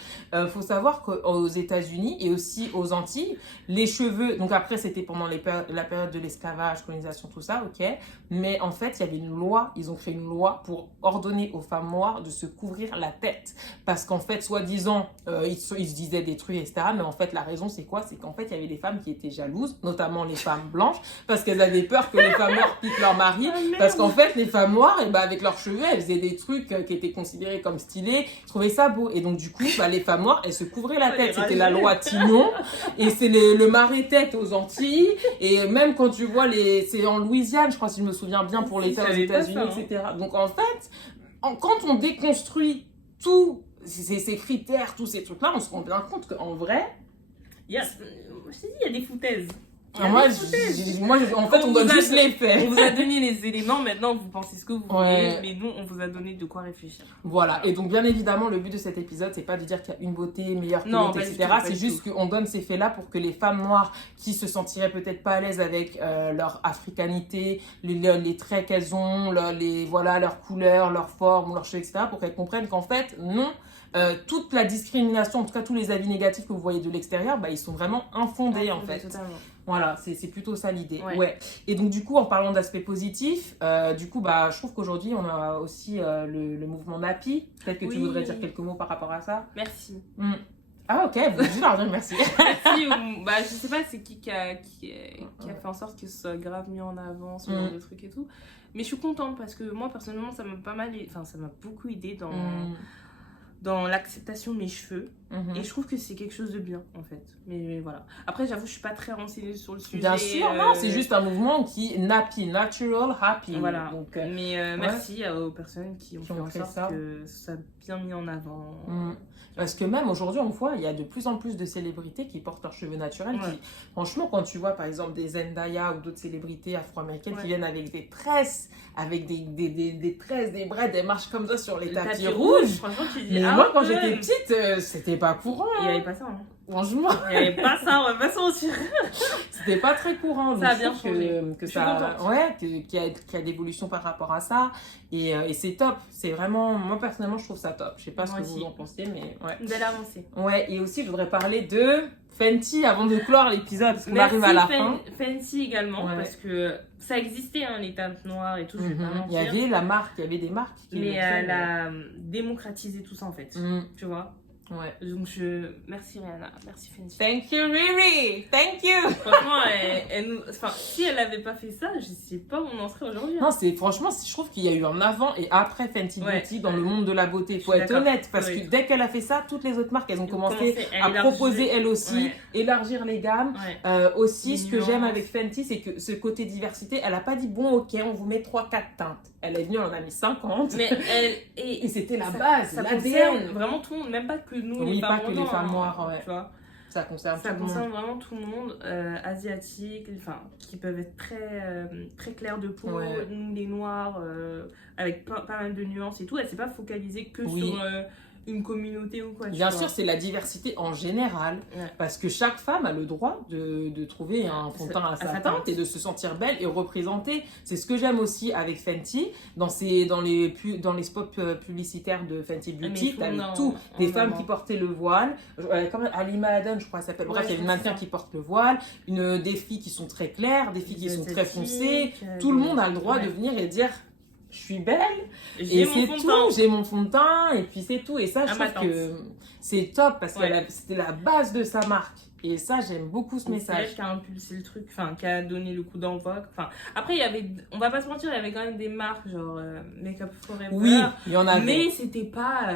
faut savoir qu'aux États-Unis et aussi aux Antilles, les cheveux, donc après c'était pendant la période de l'esclavage, colonisation, tout ça, ok. Mais en fait, il y avait une loi, ils ont créé une loi pour ordonner aux femmes noires de se couvrir la tête. Parce qu'en fait, soi-disant, ils se disaient des trucs, etc. Mais en fait, la raison, c'est quoi? C'est qu'en fait, il y avait des femmes qui étaient jalouses, notamment les femmes blanches, parce qu'elles avaient peur que les femmes noires piquent leur mari. Parce qu'en fait, les femmes noires, et avec leurs cheveux, elles faisaient des trucs qui étaient considérés comme stylés. Ils trouvaient ça beau. Et donc, du coup, les femmes noires, elles se couvraient la tête. C'était la loi Tignon. Et c'est le marais-tête aux Antilles. Et même quand tu vois, c'est en Louisiane, je crois, si je me souviens bien, pour l'État aux États-Unis, etc. Donc, en fait, quand on déconstruit tous ces critères, tous ces trucs-là, on se rend bien compte qu'en vrai... Je t'ai dit, il y a des foutaises. Moi, en fait, on donne juste les faits. On vous a donné les éléments, maintenant vous pensez ce que vous voulez, mais nous, on vous a donné de quoi réfléchir. Voilà, et donc bien évidemment, le but de cet épisode, c'est pas de dire qu'il y a une beauté meilleure que l'autre, etc. C'est juste qu'on donne ces faits-là pour que les femmes noires qui se sentiraient peut-être pas à l'aise avec leur africanité, les traits qu'elles ont, leur couleur, leur forme, leur cheveux, etc., pour qu'elles comprennent qu'en fait, non, toute la discrimination, en tout cas tous les avis négatifs que vous voyez de l'extérieur, ils sont vraiment infondés en fait. Totalement. Voilà, c'est plutôt ça l'idée. Ouais. Et donc du coup, en parlant d'aspect positif, je trouve qu'aujourd'hui, on a aussi le mouvement NAPI. Peut-être que tu voudrais dire quelques mots par rapport à ça. Merci. Ah ok, vous juste leur dire merci. Merci, je sais pas c'est qui a fait en sorte que ce soit grave mis en avant, ce genre de trucs et tout. Mais je suis contente parce que moi, personnellement, ça m'a beaucoup aidé dans l'acceptation de mes cheveux. Et je trouve que c'est quelque chose de bien, en fait. Mais voilà. Après, j'avoue, je suis pas très renseignée sur le sujet. Bien sûr, non, c'est juste un mouvement qui NAPI, Natural Happy. Voilà. Donc, mais merci aux personnes qui ont fait en sorte que ça soit bien mis en avant. Parce que même aujourd'hui, on voit, il y a de plus en plus de célébrités qui portent leurs cheveux naturels. Franchement, quand tu vois, par exemple, des Zendaya ou d'autres célébrités afro-américaines qui viennent avec des tresses, avec des tresses, des braids, des marches comme ça sur les tapis rouges. Franchement, tu dis, mais moi, quand j'étais petite, c'était pas courant. Il n'y avait pas ça. Franchement. Il n'y avait pas ça, on va pas se mentir. C'était pas très courant. Ça a bien changé. Qu'il y a d'évolution par rapport à ça. Et c'est top. C'est vraiment, moi personnellement, je trouve ça top. Je sais pas ce que vous en pensez, mais ouais. Une belle avancée. Ouais, et aussi, je voudrais parler de Fenty avant de clore l'épisode, parce qu'on arrive à la fin. Fenty également, parce que ça existait, les teintes noires et tout. Il y avait la marque, il y avait des marques. Mais elle a démocratisé tout ça, en fait. Tu vois. Ouais. Donc merci Rihanna, merci Fenty. Thank you Riri, thank you. Franchement, si elle n'avait pas fait ça, je sais pas où on en serait aujourd'hui. Non, franchement, je trouve qu'il y a eu un avant et après Fenty Beauty dans le monde de la beauté. Faut être honnête, parce que dès qu'elle a fait ça, toutes les autres marques, elles ont commencé à proposer elles aussi, élargir les gammes. Aussi, ce que j'aime avec Fenty, c'est que ce côté diversité, elle a pas dit bon ok, on vous met 3-4 teintes. Elle est venue, on en a mis 50. Mais et c'était la base, l'ADN. Vraiment tout le monde, même pas que nous, les femmes, pas que les femmes noires, tu vois. Ça concerne vraiment tout le monde, asiatique, qui peuvent être très clairs de peau, nous les noirs, avec pas mal de nuances et tout. Elle s'est pas focalisée que sur une communauté ou quoi. Bien sûr, c'est la diversité en général, parce que chaque femme a le droit de trouver un fond de teint à sa teinte et de se sentir belle et représentée. C'est ce que j'aime aussi avec Fenty, dans les spots publicitaires de Fenty Beauty, t'avais tout, des femmes qui portaient le voile, comme Halima Adam, je crois, elle s'appelle, bref, il y a une mannequin qui porte le voile, des filles qui sont très claires, des filles qui sont très foncées, tout le monde a le droit de venir et dire je suis belle et c'est tout, j'ai mon fond de teint et puis c'est tout. Et ça, je trouve que c'est top parce que c'était la base de sa marque. Et ça, j'aime beaucoup ce message. C'est elle qui a impulsé le truc, qui a donné le coup d'envoi. Après, on va pas se mentir, il y avait quand même des marques genre Make Up Forever. Oui, il y en avait. Mais c'était pas...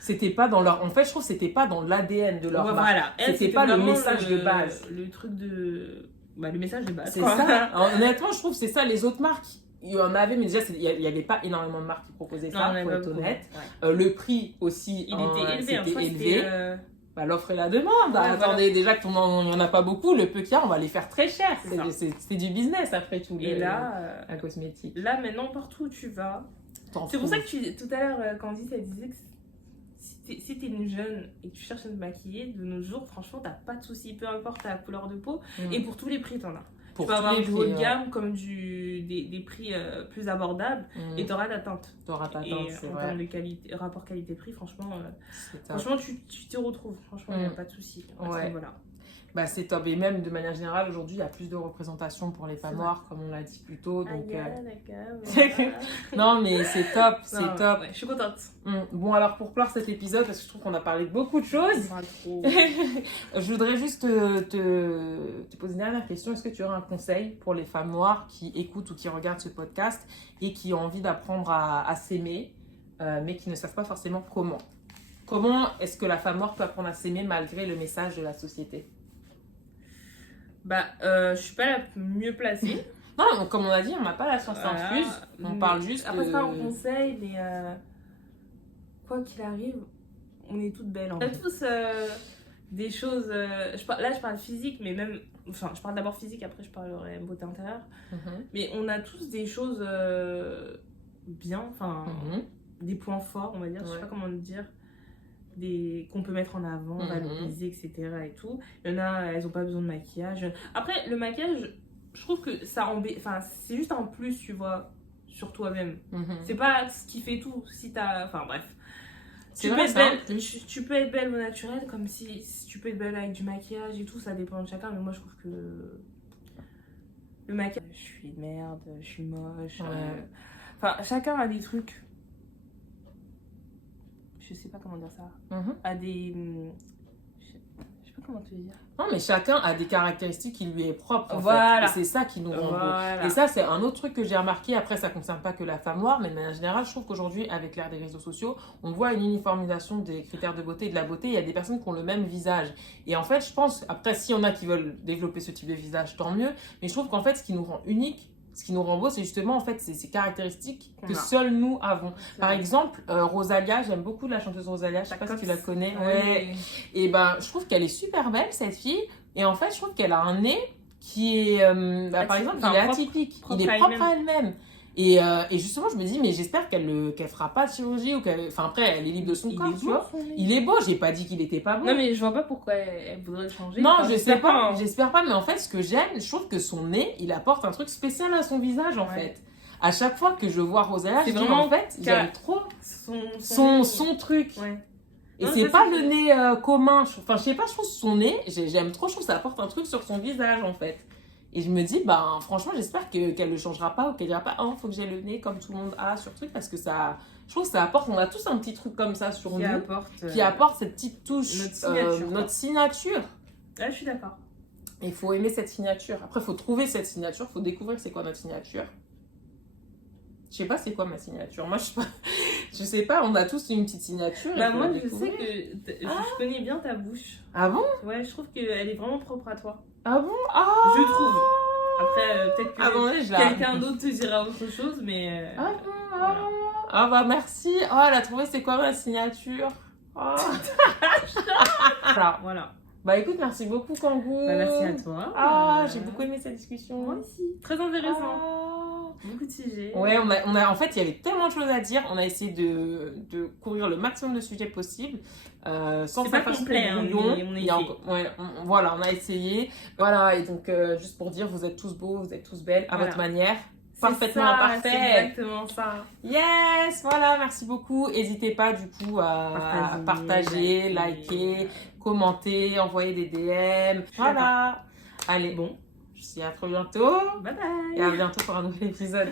C'était pas dans leur... En fait, je trouve que c'était pas dans l'ADN de leur marque. Voilà. C'était pas le message de base. Le truc de... le message de base. C'est ça. Honnêtement, je trouve que c'est ça. Les autres marques, il y en avait, mais déjà, il n'y avait pas énormément de marques qui proposaient ça, pour être honnête. Le prix aussi, il était élevé. C'était élevé. l'offre et la demande. Ouais, Attendez, déjà qu'il n'y en a pas beaucoup, le peu qu'il y a, on va les faire très cher. C'est C'est du business après tout, et là, la cosmétique. là, maintenant, partout où tu vas. C'est pour ça que tout à l'heure, Candice, elle disait que si t'es une jeune et que tu cherches à te maquiller, de nos jours, franchement, t'as pas de soucis, peu importe ta couleur de peau. Et pour tous les prix, t'en as. Tu peux avoir du haut de gamme comme des prix plus abordables et t'auras ta teinte. T'auras ta teinte, c'est vrai. En termes de qualité, rapport qualité-prix, franchement, tu te retrouves. Franchement, il n'y a pas de soucis à ce niveau-là. Bah, c'est top. Et même de manière générale, aujourd'hui, il y a plus de représentation pour les femmes noires, comme on l'a dit plus tôt. Donc, d'accord. Non, mais c'est top, c'est top. Ouais, je suis contente. Bon, alors pour clore cet épisode, parce que je trouve qu'on a parlé de beaucoup de choses, je voudrais juste te poser une dernière question. Est-ce que tu aurais un conseil pour les femmes noires qui écoutent ou qui regardent ce podcast et qui ont envie d'apprendre à s'aimer, mais qui ne savent pas forcément comment? Comment est-ce que la femme noire peut apprendre à s'aimer malgré le message de la société? Bah, je suis pas la mieux placée. Non, comme on a dit, on n'a pas la science infuse. On parle juste. Après, c'est pas un conseil, mais quoi qu'il arrive, on est toutes belles. On a tous des choses. Là, je parle physique, mais même. Enfin, je parle d'abord physique, après, je parlerai beauté intérieure. Mais on a tous des choses bien, enfin, des points forts, on va dire. Je sais pas comment le dire. Qu'on peut mettre en avant, valoriser, etc. et tout. Il y en a, elles n'ont pas besoin de maquillage. Après, le maquillage, je trouve que enfin, c'est juste un plus, tu vois, sur toi-même. C'est pas ce qui fait tout. Si t'as... Enfin, bref. Tu peux être belle au naturel, comme si tu peux être belle avec du maquillage et tout, ça dépend de chacun. Mais moi, je trouve que le maquillage, je suis une merde, je suis moche. Enfin, chacun a des trucs. Je sais pas comment dire ça, à des... Je sais pas comment te dire. Non, mais chacun a des caractéristiques qui lui est propre, en fait. Et c'est ça qui nous rend beau. Et ça, c'est un autre truc que j'ai remarqué. Après, ça concerne pas que la femme noire, mais de manière générale, je trouve qu'aujourd'hui, avec l'ère des réseaux sociaux, on voit une uniformisation des critères de beauté et de la beauté. Il y a des personnes qui ont le même visage. Et en fait, je pense, après, s'il y en a qui veulent développer ce type de visage, tant mieux. Mais je trouve qu'en fait, ce qui nous rend unique, ce qui nous rend beau, c'est justement en fait ces caractéristiques que seuls nous avons. Par exemple, Rosalia, j'aime beaucoup la chanteuse Rosalia, je sais pas si tu la connais. Ouais. Et ben, je trouve qu'elle est super belle cette fille. Et en fait, je trouve qu'elle a un nez qui est, par exemple, il est atypique, il est propre à elle-même. Et justement, je me dis, mais j'espère qu'elle fera pas de chirurgie ou qu'elle... Enfin, après, elle est libre de son corps, tu vois. Il est beau, j'ai pas dit qu'il était pas beau. Non, mais je vois pas pourquoi elle voudrait le changer. Non, je sais pas, j'espère pas. Mais en fait, ce que j'aime, je trouve que son nez, il apporte un truc spécial à son visage, en fait. À chaque fois que je vois Rosalia, je dis, en fait, j'aime trop son truc. Ouais. Et non, c'est pas le nez commun. Enfin, je sais pas, je trouve son nez, j'aime trop, je trouve que ça apporte un truc sur son visage, en fait. Et je me dis, ben, franchement, j'espère qu'elle ne changera pas ou qu'elle dira pas, oh, faut que j'ai le nez comme tout le monde a sur le truc, parce que ça, je trouve que ça apporte, on a tous un petit truc comme ça sur nous, qui apporte cette petite touche, notre signature. Là, je suis d'accord. Et il faut aimer cette signature. Après, il faut trouver cette signature, il faut découvrir c'est quoi notre signature. Je sais pas c'est quoi ma signature. Moi, je sais pas, on a tous une petite signature. Bah, moi, je sais que je connais bien ta bouche. Ah bon? Ouais, je trouve qu'elle est vraiment propre à toi. Ah bon? Je trouve. Après, peut-être que quelqu'un d'autre te dira autre chose, mais... Ah bah merci. Oh, elle a trouvé c'est quoi ma signature. Voilà. Bah écoute, merci beaucoup Kangoo. Bah, merci à toi. J'ai beaucoup aimé cette discussion. Moi aussi. Très intéressant. Beaucoup de sujets. Ouais, en fait, il y avait tellement de choses à dire. On a essayé de couvrir le maximum de sujets possibles. Sans c'est pas complet, voilà, on a essayé. Voilà, et donc, juste pour dire, vous êtes tous beaux, vous êtes tous belles à votre manière. Parfaitement imparfait. C'est exactement ça. Yes, voilà, merci beaucoup. N'hésitez pas du coup à partager, liker, commenter, envoyer des DM. Voilà. Allez, bon, je vous dis à très bientôt. Bye bye. Et à bientôt pour un nouvel épisode.